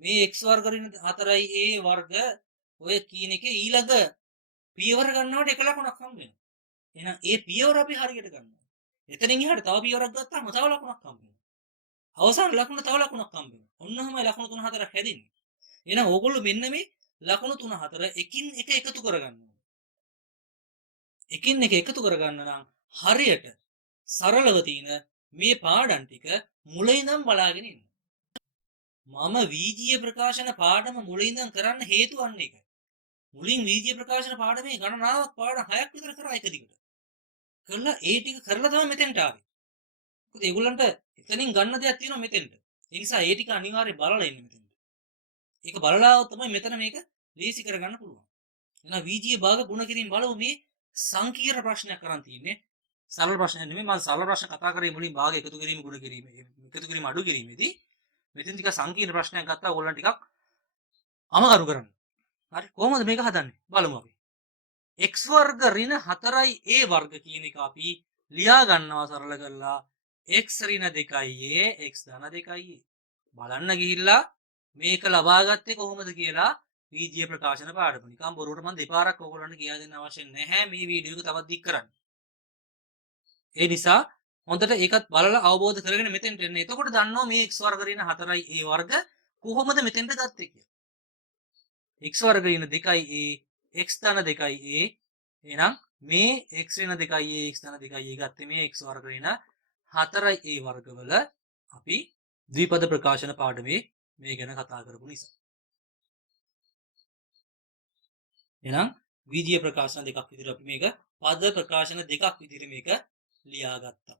මේ x වර්ග ඍණ 4a වර්ග ඔය කියන එකේ ඊළඟ පියවර ගන්නවට එක ලකුණක් හම්බ වෙනවා. එහෙනම් ඒ පියවර අපි හරියට ගන්නවා. එතනින් එහාට තව පියවරක් ගත්තාම තව ලකුණක් හම්බ වෙනවා. අවසාන ලකුණ තව ලකුණක් හම්බ වෙනවා. ඔන්නෝමයි ලකුණු 3 4ක් හැදෙන්නේ. එහෙනම් ඕගොල්ලෝ මෙන්න මේ ලකුණු 3 4 එකින් එක එකතු කරගන්න ඕනේ. එකින් එක එකතු කරගන්න නම් හරියට සරලව තියෙන මේ පාඩම් ටික මුලින් ඉඳන් බලාගෙන ඉන්න. මම වීජීය ප්‍රකාශන පාඩම මුලින් ඉඳන් කරන්න හේතුව අන්න ඒකයි. මුලින් වීජීය ප්‍රකාශන පාඩමේ ගණනාවක් පාඩම් 6ක් විතර කරා එක දිගට. කරලා ඒ ටික කරලා තමයි මෙතෙන්ට ආවේ. මොකද ඒගොල්ලන්ට එතනින් ගන්න දෙයක් තියෙනවා මෙතෙන්ට. ඒ නිසා ඒ ටික අනිවාර්යයෙන් බලලා ඉන්න මෙතෙන්ට. ඒක බලලා තමයි මෙතන මේක ලේසි කරගන්න පුළුවන්. එහෙනම් වීජීය භාග ගුණ කිරීම බලමු. මේ සංකීර්ණ ප්‍රශ්නයක් කරන් තියෙන්නේ. සරල ප්‍රශ්නයක් නෙමෙයි. මම සරල ප්‍රශ්න කතා කරේ මුලින් භාග එකතු කිරීම ගුණ කිරීම. එකතු කිරීම අඩු කිරීමේදී මෙතෙන් ටික සංකීර්ණ ප්‍රශ්නයක් ගත්තා. ඕගොල්ලන් ටිකක් අමාරු කරන්න. හරි කොහොමද මේක හදන්නේ? බලමු අපි. x වර්ග ඍණ 4a වර්ග කියන එක අපි ලියා ගන්නවා සරල කරලා x ඍණ 2a x ධන 2a. බලන්න ගිහිල්ලා මේක ලබා ගත්තේ කොහොමද කියලා වීජීය ප්‍රකාශන පාඩම. නිකන් බොරුවට මම දෙපාරක් ඔයගොල්ලන්ට කියා දෙන්න අවශ්‍ය නැහැ මේ වීඩියෝ එක තවත් දික් කරන්න. ඒ නිසා හොඳට ඒකත් බලලා අවබෝධ කරගෙන මෙතෙන්ට එන්න. එතකොට දන්නවා මේ x වර්ග ඍණ 4a වර්ග කොහොමද මෙතෙන්ට ගත්තේ කියලා. x වර්ග ඍණ 2a x ධන 2a එහෙනම් මේ x ඍණ 2a x ධන 2a ගත්තේ මේ x වර්ග ඍණ 4a වර්ගවල අපි ද්විපද ප්‍රකාශන පාඩමේ මේ ගැන කතා කරපු නිසා. එහෙනම් වීජීය ප්‍රකාශන දෙකක් විදිහට අපි මේක පද ප්‍රකාශන දෙකක් විදිහට මේක ලියාගත්තා.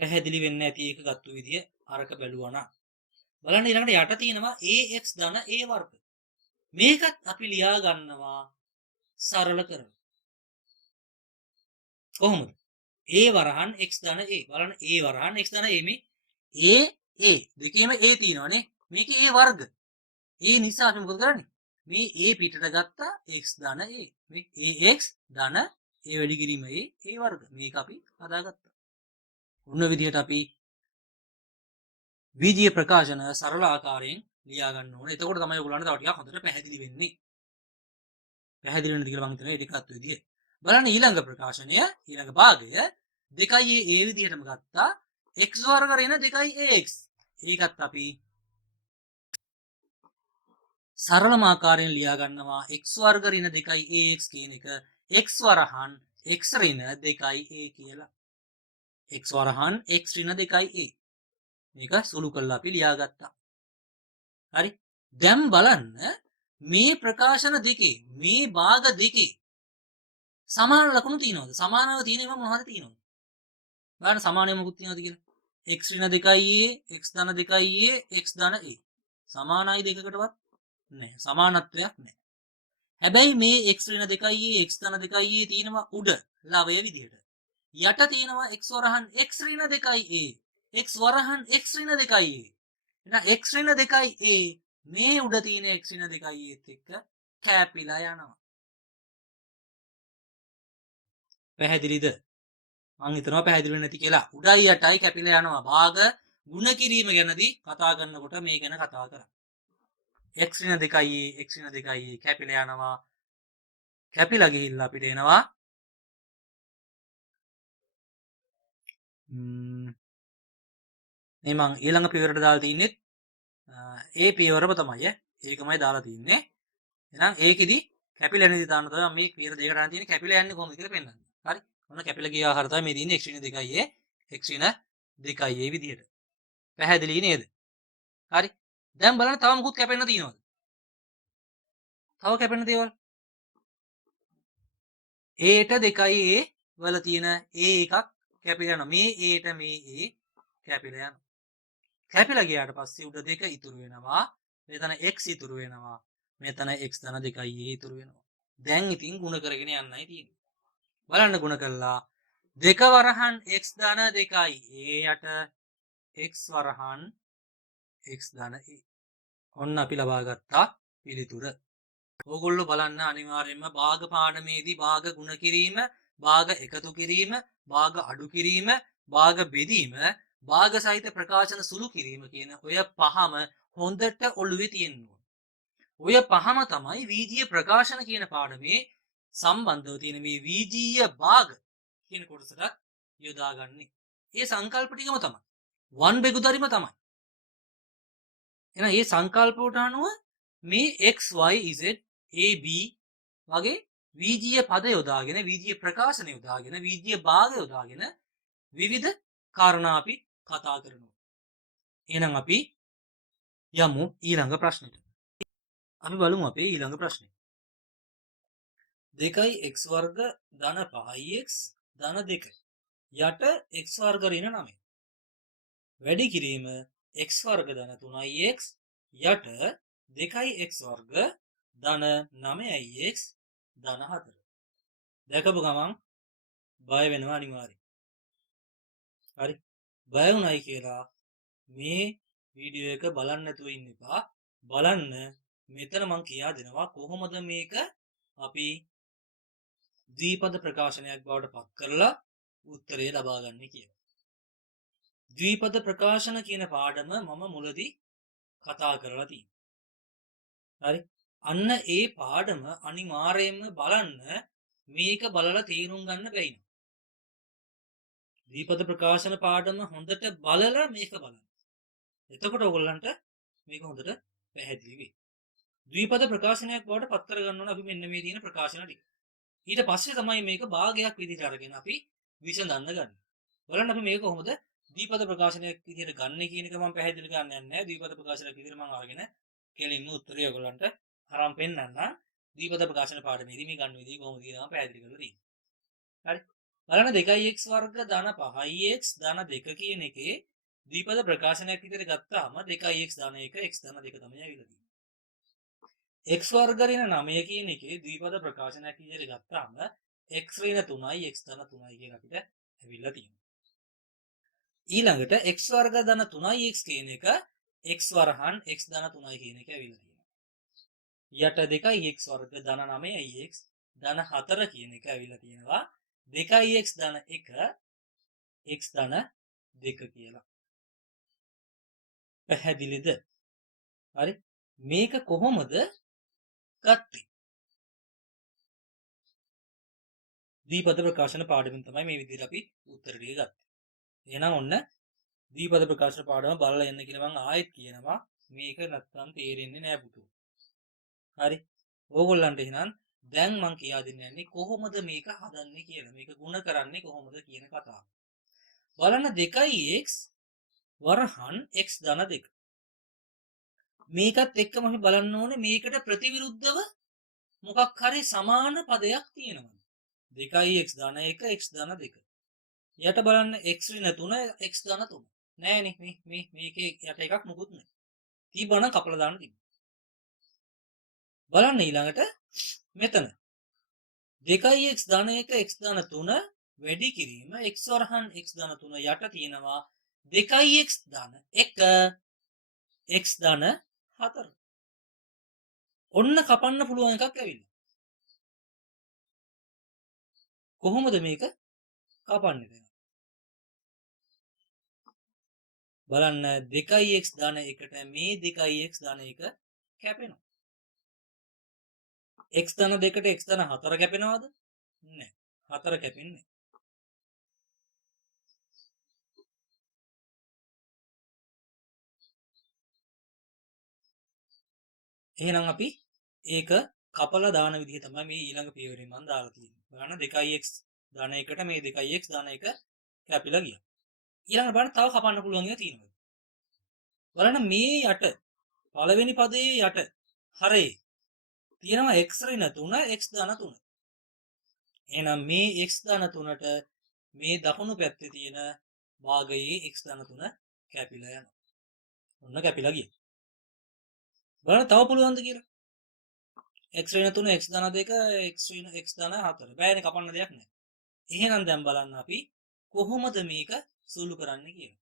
පැහැදිලි වෙන්නේ නැති එක ගත්ත විදිය අරක බැලුවා නම් බලන්න ඊළඟට යට තියෙනවා ax ධන a වර්ග. මේකත් අපි ලියා ගන්නවා සරල කරලා. කොහොමද? a වරහන් x ධන a. බලන්න a වරහන් x ධන a මේ a දෙකේම a තියෙනවානේ. මේකේ a වර්ග. ඒ නිසා අපි මොකද කරන්නේ? මේ a පිටට ගත්තා x ධන a. මේ ax ධන a වැඩි කිරීම a වර්ග. මේක අපි හදාගත්තා. ඔන්න විදිහට අපි වීජීය ප්‍රකාශන සරල ආකාරයෙන් ලියා ගන්න ඕනේ. එතකොට තමයි ඔයගොල්ලන්ට තව ටිකක් හොඳට පැහැදිලි වෙන්නේ. පැහැදිලි වෙනද කියලා මම හිතනවා ඒ ටිකත් විදිය. බලන්න ඊළඟ ප්‍රකාශනය ඊළඟ භාගය 2a ඒ විදිහටම ගත්තා x වර්ග ඍණ 2ax. ඒකත් අපි සරලම ආකාරයෙන් ලියා ගන්නවා x වර්ග ඍණ 2ax කියන එක x වරහන් x ඍණ 2a කියලා. x වරහන් x ඍණ 2a. මේක සුළු කරලා අපි ලියාගත්තා. හරි. දැන් බලන්න මේ ප්‍රකාශන දෙකේ මේ භාග දෙකේ සමාන ලකුණු තියෙනවද? සමානව තියෙන ඒවා මොනවද තියෙනවද? බලන්න සමානව මොකුත් තියෙනවද කියලා. x ඍණ 2a x ධන 2a x ධන a. සමානයි දෙකකටවත් නැහැ. සමානත්වයක් නැහැ. හැබැයි මේ x ඍණ 2a x ධන 2a තියෙනවා උඩ ලවය විදිහට. යට තියෙනවා x වරහන් x ඍණ 2a x වරහන් x ඍණ 2a. එහෙනම් x ඍණ 2a මේ උඩ තියෙන x ඍණ 2a එක්ක කැපිලා යනවා. පැහැදිලිද? මම හිතනවා පැහැදිලි වෙන්නේ නැති කියලා. උඩයි යටයි කැපිලා යනවා. භාග ಗುಣ කිරීම ගැනදී කතා කරනකොට මේ ගැන කතා කරා. x ඍණ 2a x ඍණ 2a කැපිලා යනවා. කැපිලා ගිහිල්ලා අපිට එනවා මේ මං ඊළඟ පියවරට දාලා තින්නේ ඒ පියවරම තමයි ඒකමයි දාලා තින්නේ. එහෙනම් ඒකෙදි කැපිලා යන විදිහ දාන්න තමයි මේ පියවර දෙකට ගන්න තියෙන්නේ. කැපිලා යන්නේ කොහොමද කියලා පෙන්නන්න. හරි. ඔන්න කැපිලා ගිය ආකාරය තමයි මේ තියෙන්නේ x ඍණ 2a x ඍණ 2a විදිහට. පැහැදිලි නේද? හරි. දැන් බලන්න තව මොකුත් කැපෙන්න තියෙනවද? තව කැපෙන දේවල්. a ට 2a වල තියෙන a එකක් කැපිලා යනවා. මේ a ට මේ a කැපිලා යනවා. කැපිලා ගියාට පස්සේ උඩ 2 ඉතුරු වෙනවා. මෙතන x ඉතුරු වෙනවා. මෙතන x ධන 2a ඉතුරු වෙනවා. දැන් ඉතින් ಗುಣ කරගෙන යන්නයි තියෙන්නේ. බලන්න ಗುಣ කළා. 2 වරහන් x ධන 2a යට x වරහන් x ධන a. ඔන්න අපි ලබා ගත්තා පිළිතුර. ඕගොල්ලෝ බලන්න අනිවාර්යයෙන්ම භාග පාඩමේදී භාග ಗುಣ කිරීම, භාග එකතු කිරීම, භාග අඩු කිරීම, භාග බෙදීම, භාග සහිත ප්‍රකාශන සුළු කිරීම කියන ඔය පහම හොඳට ඔළුවේ තියෙන්න ඕන. ඔය පහම තමයි වීජීය ප්‍රකාශන කියන පාඩමේ සම්බන්ධව තියෙන මේ වීජීය භාග කියන කොටසට යොදාගන්නේ. ඒ සංකල්ප ටිකම තමයි. වන් බෙගුදරිම තමයි. එහෙනම් මේ සංකල්ප වලට අනුව මේ x y z a b වගේ වීජීය පද යොදාගෙන වීජීය ප්‍රකාශන යොදාගෙන වීජීය භාග යොදාගෙන විවිධ කාරණා අපි කතා කරනවා. එහෙනම් අපි යමු ඊළඟ ප්‍රශ්නෙට. අපි බලමු අපේ ඊළඟ ප්‍රශ්නේ. 2x වර්ග ධන 5x ධන 2 යට x වර්ග ඍණ 9. වැඩි කිරීම x වර්ග ධන 3x යට 2x වර්ග ධන 9x ධන 4. දැකපු ගමන් බය වෙනවා අනිවාර්යයෙන්. හරි. බය වුණයි කියලා මේ වීඩියෝ එක බලන්න නැතුව ඉන්න එපා. බලන්න මෙතන මම කියා දෙනවා කොහොමද මේක අපි ද්විපද ප්‍රකාශනයක් බවට පත් කරලා උත්තරේ ලබා ගන්න කියලා. ද්විපද ප්‍රකාශන කියන පාඩම මම මුලදී කතා කරලා තියෙනවා. හරි. අන්න ඒ පාඩම අනිවාර්යයෙන්ම බලන්න මේක බලලා තේරුම් ගන්න බැහැ. දීපද ප්‍රකාශන පාඩම හොඳට බලලා මේක බලන්න. එතකොට ඔයගොල්ලන්ට මේක හොඳට පැහැදිලි වෙයි. ද්විපද ප්‍රකාශනයක් බවට පත් කරගන්න ඕන අපි මෙන්න මේ තියෙන ප්‍රකාශන ටික. ඊට පස්සේ තමයි මේක භාගයක් විදිහට අරගෙන අපි විසඳන්න ගන්න. බලන්න අපි මේක කොහොමද දීපද ප්‍රකාශනයක් විදිහට ගන්න කියන එක මම පැහැදිලි කරන්න යන්නේ නැහැ. දීපද ප්‍රකාශනයක් විදිහට මම අරගෙන කෙලින්ම උත්තරය ඔයගොල්ලන්ට අරන් පෙන්නන්න. දීපද ප්‍රකාශන පාඩමේදී මේ ගන්න විදිහ කොහොමද කියලා මම පැහැදිලි කරලා තියෙනවා. හරි. බලන්න 2x වර්ග ධන 5x ධන 2 කියන එකේ දීපද ප්‍රකාශනයක් විදිහට ගත්තාම 2x ධන 1 x ධන 2 තමයි ඇවිල්ලා තියෙන්නේ. x වර්ග ඍණ 9 කියන එකේ ද්විපද ප්‍රකාශනයක් විදිහට ගත්තාම x ඍණ 3යි x ධන 3යි කියලා අපිට ඇවිල්ලා තියෙනවා. ඊළඟට x වර්ග ධන 3යි x කියන එක x වරහන් x ධන 3යි කියන එක ඇවිල්ලා තියෙනවා. යට 2යි x වර්ග ධන 9යි x ධන 4 කියන එක ඇවිල්ලා තියෙනවා. 2යි x ධන 1 x ධන 2 කියලා. පැහැදිලිද? හරි. මේක කොහොමද ගත්තේ? දීපද ප්‍රකාශන පාඩමෙන් තමයි මේ විදිහට අපි උත්තර ටික ගත්තේ. එහෙනම් ඔන්න දීපද ප්‍රකාශන පාඩම බලලා එන්න කියලා මම ආයෙත් කියනවා. මේක නැත්තම් තේරෙන්නේ නෑ පුතෝ. හරි. ඕගොල්ලන්ට එහෙනම් දැන් මම කියා දෙන්න යන්නේ කොහොමද මේක හදන්නේ කියලා. මේක ಗುಣ කරන්නේ කොහොමද කියන කතාව. බලන්න 2x වරහන් x ධන 2. මේකත් එක්කම අපි බලන්න ඕනේ මේකට ප්‍රතිවිරුද්ධව මොකක් හරි සමාන පදයක් තියෙනවා. 2x ධන 1 x ධන 2. යට බලන්න x ඍණ 3 x ධන 3. නෑනේ මේකේ යට එකක් මොකුත් නෑ. තිබ්බනම් කපලා දාන්න තිබ්බා. බලන්න ඊළඟට මෙතන 2x ධන 1 x ධන 3 වැඩි කිරීම x වරහන් x ධන 3 යට තියෙනවා 2x ධන 1 x ධන 4. ඔන්න කපන්න පුළුවන් එකක් ඇවිල්ලා. කොහොමද මේක කපන්නේ දැන්? බලන්න 2x ධන 1ට මේ 2x ධන 1 කැපෙනවා. x ධන 2ට x ධන 4 කැපෙනවද? නැහැ. 4 කැපෙන්නේ. එහෙනම් අපි ඒක කපලා දාන විදිහ තමයි මේ ඊළඟ පියවරෙන් මම දාලා තියෙන්නේ. බලන්න 2x ධන 1ට මේ 2x ධන 1 කැපිලා ගියා. ඊළඟට බලන්න තව කපන්න පුළුවන් ඒවා තියෙනවා. බලන්න මේ යට පළවෙනි පදයේ යට හරේ තියෙනවා x ඍණ 3 x ධන 3. එහෙනම් මේ x ධන 3ට මේ දකුණු පැත්තේ තියෙන භාගයේ x ධන 3 කැපිලා යනවා. ඔන්න කැපිලා ගියා. බලන්න තව පුළුවන්ද කියලා. x ඍණ 3 x ධන 2 x ඍණ x ධන 4. බෑනේ කපන්න දෙයක් නැහැ. එහෙනම් දැන් බලන්න අපි කොහොමද මේක සුළු කරන්නේ කියලා.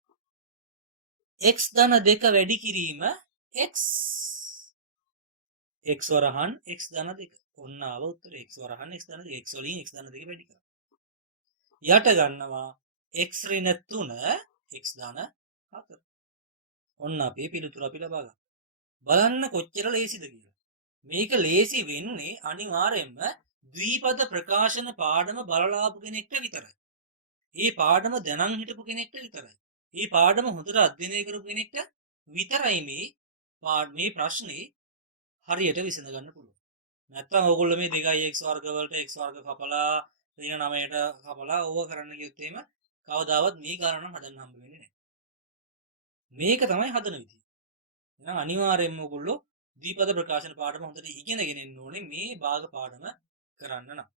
x ධන 2 වැඩි කිරීම x x වරහන් x ධන 2. ඔන්න ආව උත්තරේ x වරහන් x ධන 2. x වලින් x ධන 2 වැඩි කරා. යට ගන්නවා x ඍණ 3 x ධන 4. ඔන්න අපේ පිළිතුර අපි ලබා ගත්තා. බලන්න කොච්චර ලේසිද කියලා. මේක ලේසි වෙන්නේ අනිවාර්යයෙන්ම ද්විපද ප්‍රකාශන පාඩම බලලා ආපු කෙනෙක්ට විතරයි. මේ පාඩම දැනන් හිටපු කෙනෙක්ට විතරයි. මේ පාඩම හොඳට අධ්‍යයනය කරපු කෙනෙක්ට විතරයි මේ ප්‍රශ්නේ හරියට විසඳ ගන්න පුළුවන්. නැත්තම් ඕගොල්ලෝ මේ 2x වර්ග වලට x වර්ග කපලා ඍණ 9ට කපලා ඕව කරන්න ගියොත් එහෙම කවදාවත් මේ ගණන හදන්න හම්බ වෙන්නේ නැහැ. මේක තමයි හදන විදිය. එහෙනම් අනිවාර්යයෙන්ම ඕගොල්ලෝ දීපද ප්‍රකාශන පාඩම හොඳට ඉගෙනගෙන ඉන්න ඕනේ මේ භාග පාඩම කරන්න නම්.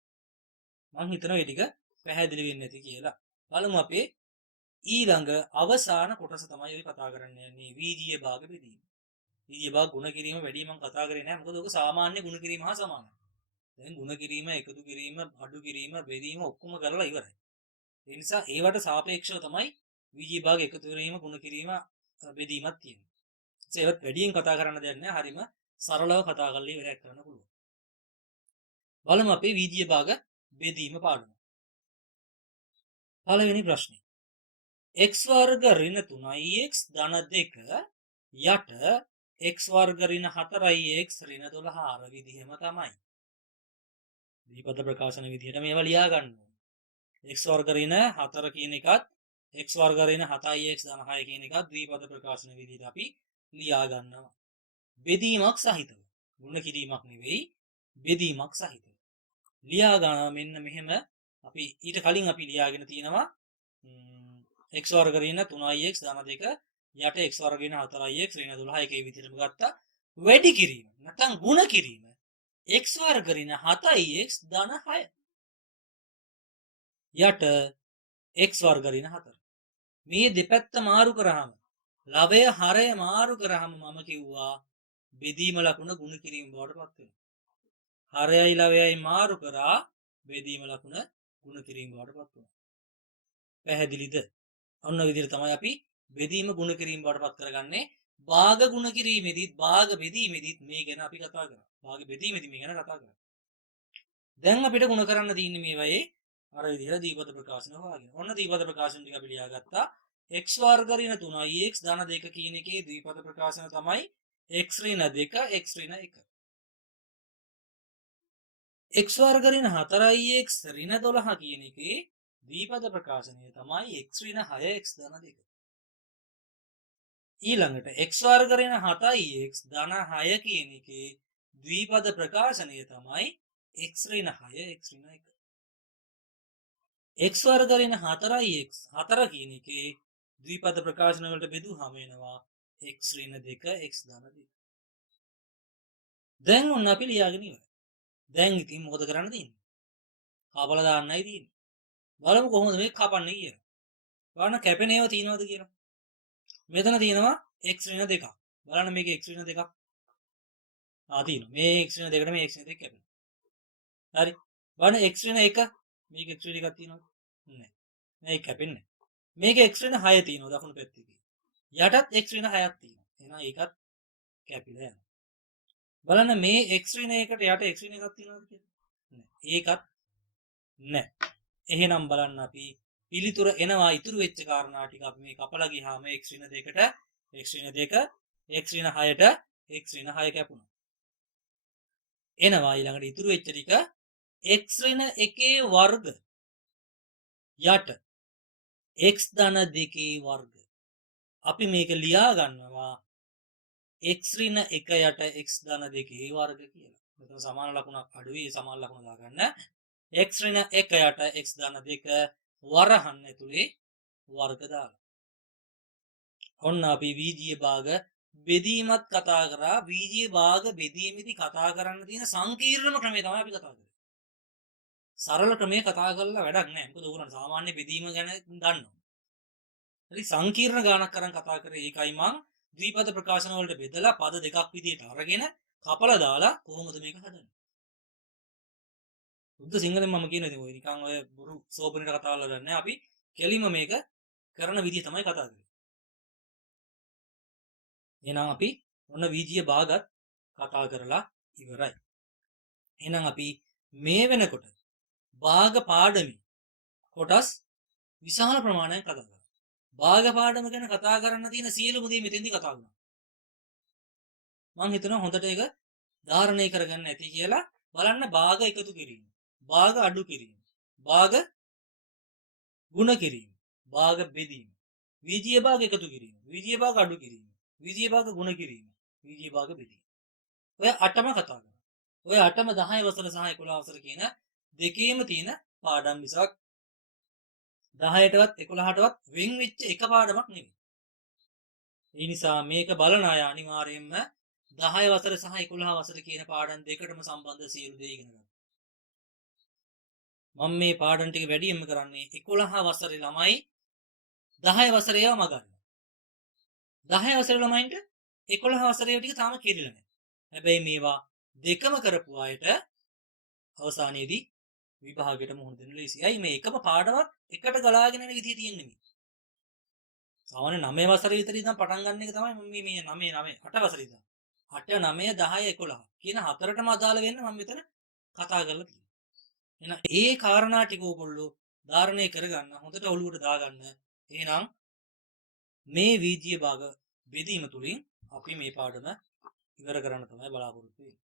මම හිතනවා මේ ටික පැහැදිලි වෙන්නේ නැති කියලා. බලමු අපේ ඊළඟ අවසාන කොටස තමයි අපි කතා කරන්න යන්නේ වීජීය භාග බෙදීම. වීජීය භාග ගුණ කිරීම වැඩි මම කතා කරේ නැහැ. මොකද ඔක සාමාන්‍ය ගුණ කිරීම හා සමානයි. දැන් ගුණ කිරීම, එකතු කිරීම, අඩු කිරීම, බෙදීම ඔක්කොම කරලා ඉවරයි. ඒ නිසා ඒවට සාපේක්ෂව තමයි වීජීය භාග එකතු කිරීම, ගුණ කිරීම, බෙදීමක් තියෙන්නේ. ඒවත් වැඩියෙන් කතා කරන්න දෙයක් නැහැ. හරිම සරලව කතා කරලා ඉවරයක් කරන්න පුළුවන්. බලමු අපේ වීජීය භාග බෙදීම පාඩම. පළවෙනි ප්‍රශ්නේ. x වර්ග ඍණ 3x ධන 2 යට x වර්ග ඍණ 4x ඍණ 12 අර විදිහම තමයි. ද්විපද ප්‍රකාශන විදිහට මේවා ලියා ගන්න ඕනේ. x වර්ග ඍණ 4 කියන එකත් x වර්ග ඍණ 7x ධන 6 කියන එකත් ද්විපද ප්‍රකාශන විදිහට අපි ලියා ගන්නවා. බෙදීමක් සහිතව. ගුණ කිරීමක් නෙවෙයි බෙදීමක් සහිතව. ලියා ගන්න මෙන්න මෙහෙම අපි ඊට කලින් අපි ලියාගෙන තියෙනවා x වර්ග ඍණ 3x ධන 2 යට x වර්ග ඍණ 4x ඍණ 12 එකේ විදිහටම ගත්තා. වැඩි කිරීම නැත්නම් ගුණ කිරීම x වර්ග ඍණ 7x ධන 6 යට x වර්ග ඍණ 4. මේ දෙපැත්ත මාරු කරාම ලවය හරය මාරු කරාම මම කිව්වා බෙදීම ලකුණ ගුණ කිරීම බවට පත් වෙනවා. හරයයි ලවයයි මාරු කරා බෙදීම ලකුණ ගුණ කිරීම බවට පත් වෙනවා. පැහැදිලිද? අන්න විදිහට තමයි අපි බෙදීම ගුණ කිරීම බවට පත් කරගන්නේ. භාග ගුණ කිරීමේදීත් භාග බෙදීමේදීත් මේ ගැන අපි කතා කරා. භාග බෙදීමේදී මේ ගැන කතා කරා. දැන් අපිට ගුණ කරන්න තියෙන්නේ මේවයේ අර විදිහට දීපද ප්‍රකාශන හොයාගෙන. ඔන්න දීපද ප්‍රකාශන ටික අපි ලියාගත්තා. x වර්ග ඍණ 3x ධන 2 කියන එකේ දීපද ප්‍රකාශන තමයි x ඍණ 2 x ඍණ 1. x වර්ග ඍණ 4x ඍණ 12 කියන එකේ දීපද ප්‍රකාශනය තමයි x ඍණ 6x ධන 2. ඊළඟට x වර්ග ඍණ 7x ධන 6 කියන එකේ ද්විපද ප්‍රකාශනය තමයි x ඍණ 6 x ඍණ 1. x වර්ග ඍණ 4x 4 කියන එකේ ද්විපද ප්‍රකාශන වලට බෙදුවාම එනවා x ඍණ 2 x ධන 2. දැන් ඔන්න අපි ලියාගෙන ඉවරයි. දැන් ඉතින් මොකද කරන්න තියෙන්නේ? කපලා දාන්නයි තියෙන්නේ. බලමු කොහොමද මේක කපන්නේ කියලා. බලන්න කැපෙන ඒවා තියෙනවද කියලා. මෙතන තියෙනවා x ඍණ 2. බලන්න මේක x ඍණ 2ක්. තියෙනවා. මේ x ඍණ 2කට මේ x ඍණ 2 කැපෙනවා. හරි. බලන්න x ඍණ 1 මේක x ඍණ 1ක් තියෙනවද? නැහැ. මේක කැපෙන්නේ නැහැ. මේක x ඍණ 6 තියෙනවා දකුණු පැත්තේ. යටත් x ඍණ 6ක් තියෙනවා. එහෙනම් ඒකත් කැපිලා යනවා. බලන්න මේ x ඍණ 1කට යට x ඍණ 1ක් තියෙනවද කියලා? නැහැ. ඒකත් නැහැ. එහෙනම් බලන්න අපි පිළිතුර එනවා ඉතුරු වෙච්ච කාරණා ටික අපි මේ කපලා ගියාම x ඍණ 2කට x ඍණ 2 x ඍණ 6ට x ඍණ 6 කැපුණා. එනවා ඊළඟට ඉතුරු වෙච්ච ටික x ඍණ 1 වර්ග යට x ධන 2 වර්ග. අපි මේක ලියා ගන්නවා x ඍණ 1 යට x ධන 2 වර්ග කියලා. මෙතන සමාන ලකුණක් අඩුයි සමාන ලකුණ දාගන්න. x ඍණ 1 යට x ධන 2 වරහන් ඇතුලේ වර්ග දාලා. ඔන්න අපි වීජීය භාග බෙදීමත් කතා කරා. වීජීය භාග බෙදීමේදී කතා කරන්න තියෙන සංකීර්ණම ක්‍රමය තමයි අපි කතා කරන්නේ. සරල ක්‍රමයේ කතා කරලා වැඩක් නැහැ. මොකද උගලන් සාමාන්‍ය බෙදීම ගැන දන්නවා. හරි සංකීර්ණ ගානක් කරන් කතා කරේ ඒකයි මං ද්විපද ප්‍රකාශන වලට බෙදලා පද දෙකක් විදිහට අරගෙන කපලා දාලා කොහොමද මේක හදන්නේ? බුද්ධ සිංහලෙන් මම කියන ඉතින් ඔය නිකන් ඔය බුරු සෝපනිට කතා කරලා නැහැ. අපි කෙලින්ම මේක කරන විදිහ තමයි කතා කරන්නේ. එහෙනම් අපි ඔන්න වීජීය භාගත් කතා කරලා ඉවරයි. එහෙනම් අපි මේ වෙනකොට භාග පාඩමේ කොටස් විශාල ප්‍රමාණයක් කතා කරා. භාග පාඩම ගැන කතා කරන්න තියෙන සියලුම දේ මෙතෙන්දී කතා වුණා. මම හිතනවා හොඳට ඒක ධාරණය කරගන්න ඇති කියලා. බලන්න භාග එකතු කිරීම, භාග අඩු කිරීම, භාග ගුණ කිරීම, භාග බෙදීම, වීජීය භාග එකතු කිරීම, වීජීය භාග අඩු කිරීම, වීජීය භාග ගුණ කිරීම, වීජීය භාග බෙදීම. ඔය 8ම කතා කරා. ඔය 8ම 10 වසර සහ 11 වසර කියන දෙකේම තියෙන පාඩම් මිසක් 10ටවත් 11ටවත් වෙන් වෙච්ච එක පාඩමක් නෙවෙයි. ඒ නිසා මේක බලන අය අනිවාර්යයෙන්ම 10 වසර සහ 11 වසර කියන පාඩම් දෙකටම සම්බන්ධ සියලු දේ ඉගෙන ගන්න. මම මේ පාඩම් ටික වැඩියෙන්ම කරන්නේ 11 වසරේ ළමයි 10 වසරේ ඒවා මගන්න. 10 වසරේ ළමයින්ට 11 වසරේ ටික තාම කෙරිලා නැහැ. හැබැයි මේවා දෙකම කරපු අයට අවසානයේදී විභාගයට මුහුණ දෙන්න ලේසියි. ඇයි මේ එකම පාඩමක් එකට ගලාගෙන යන විදිය තියෙන්නේ මේ. සාමාන්‍ය 9 වසරේ විතර ඉඳන් පටන් ගන්න එක තමයි මම මේ 9 8 වසරේ ඉඳන් 8 9 10 11 කියන හතරටම අදාළ වෙන්න මම මෙතන කතා කරලා තියෙනවා. එහෙනම් ඒ කාරණා ටික ඕගොල්ලෝ ධාරණය කරගන්න හොඳට ඔළුවට දාගන්න. එහෙනම් මේ වීජීය භාග බෙදීම තුලින් අපි මේ පාඩම ඉවර කරන්න තමයි බලාපොරොත්තු වෙන්නේ.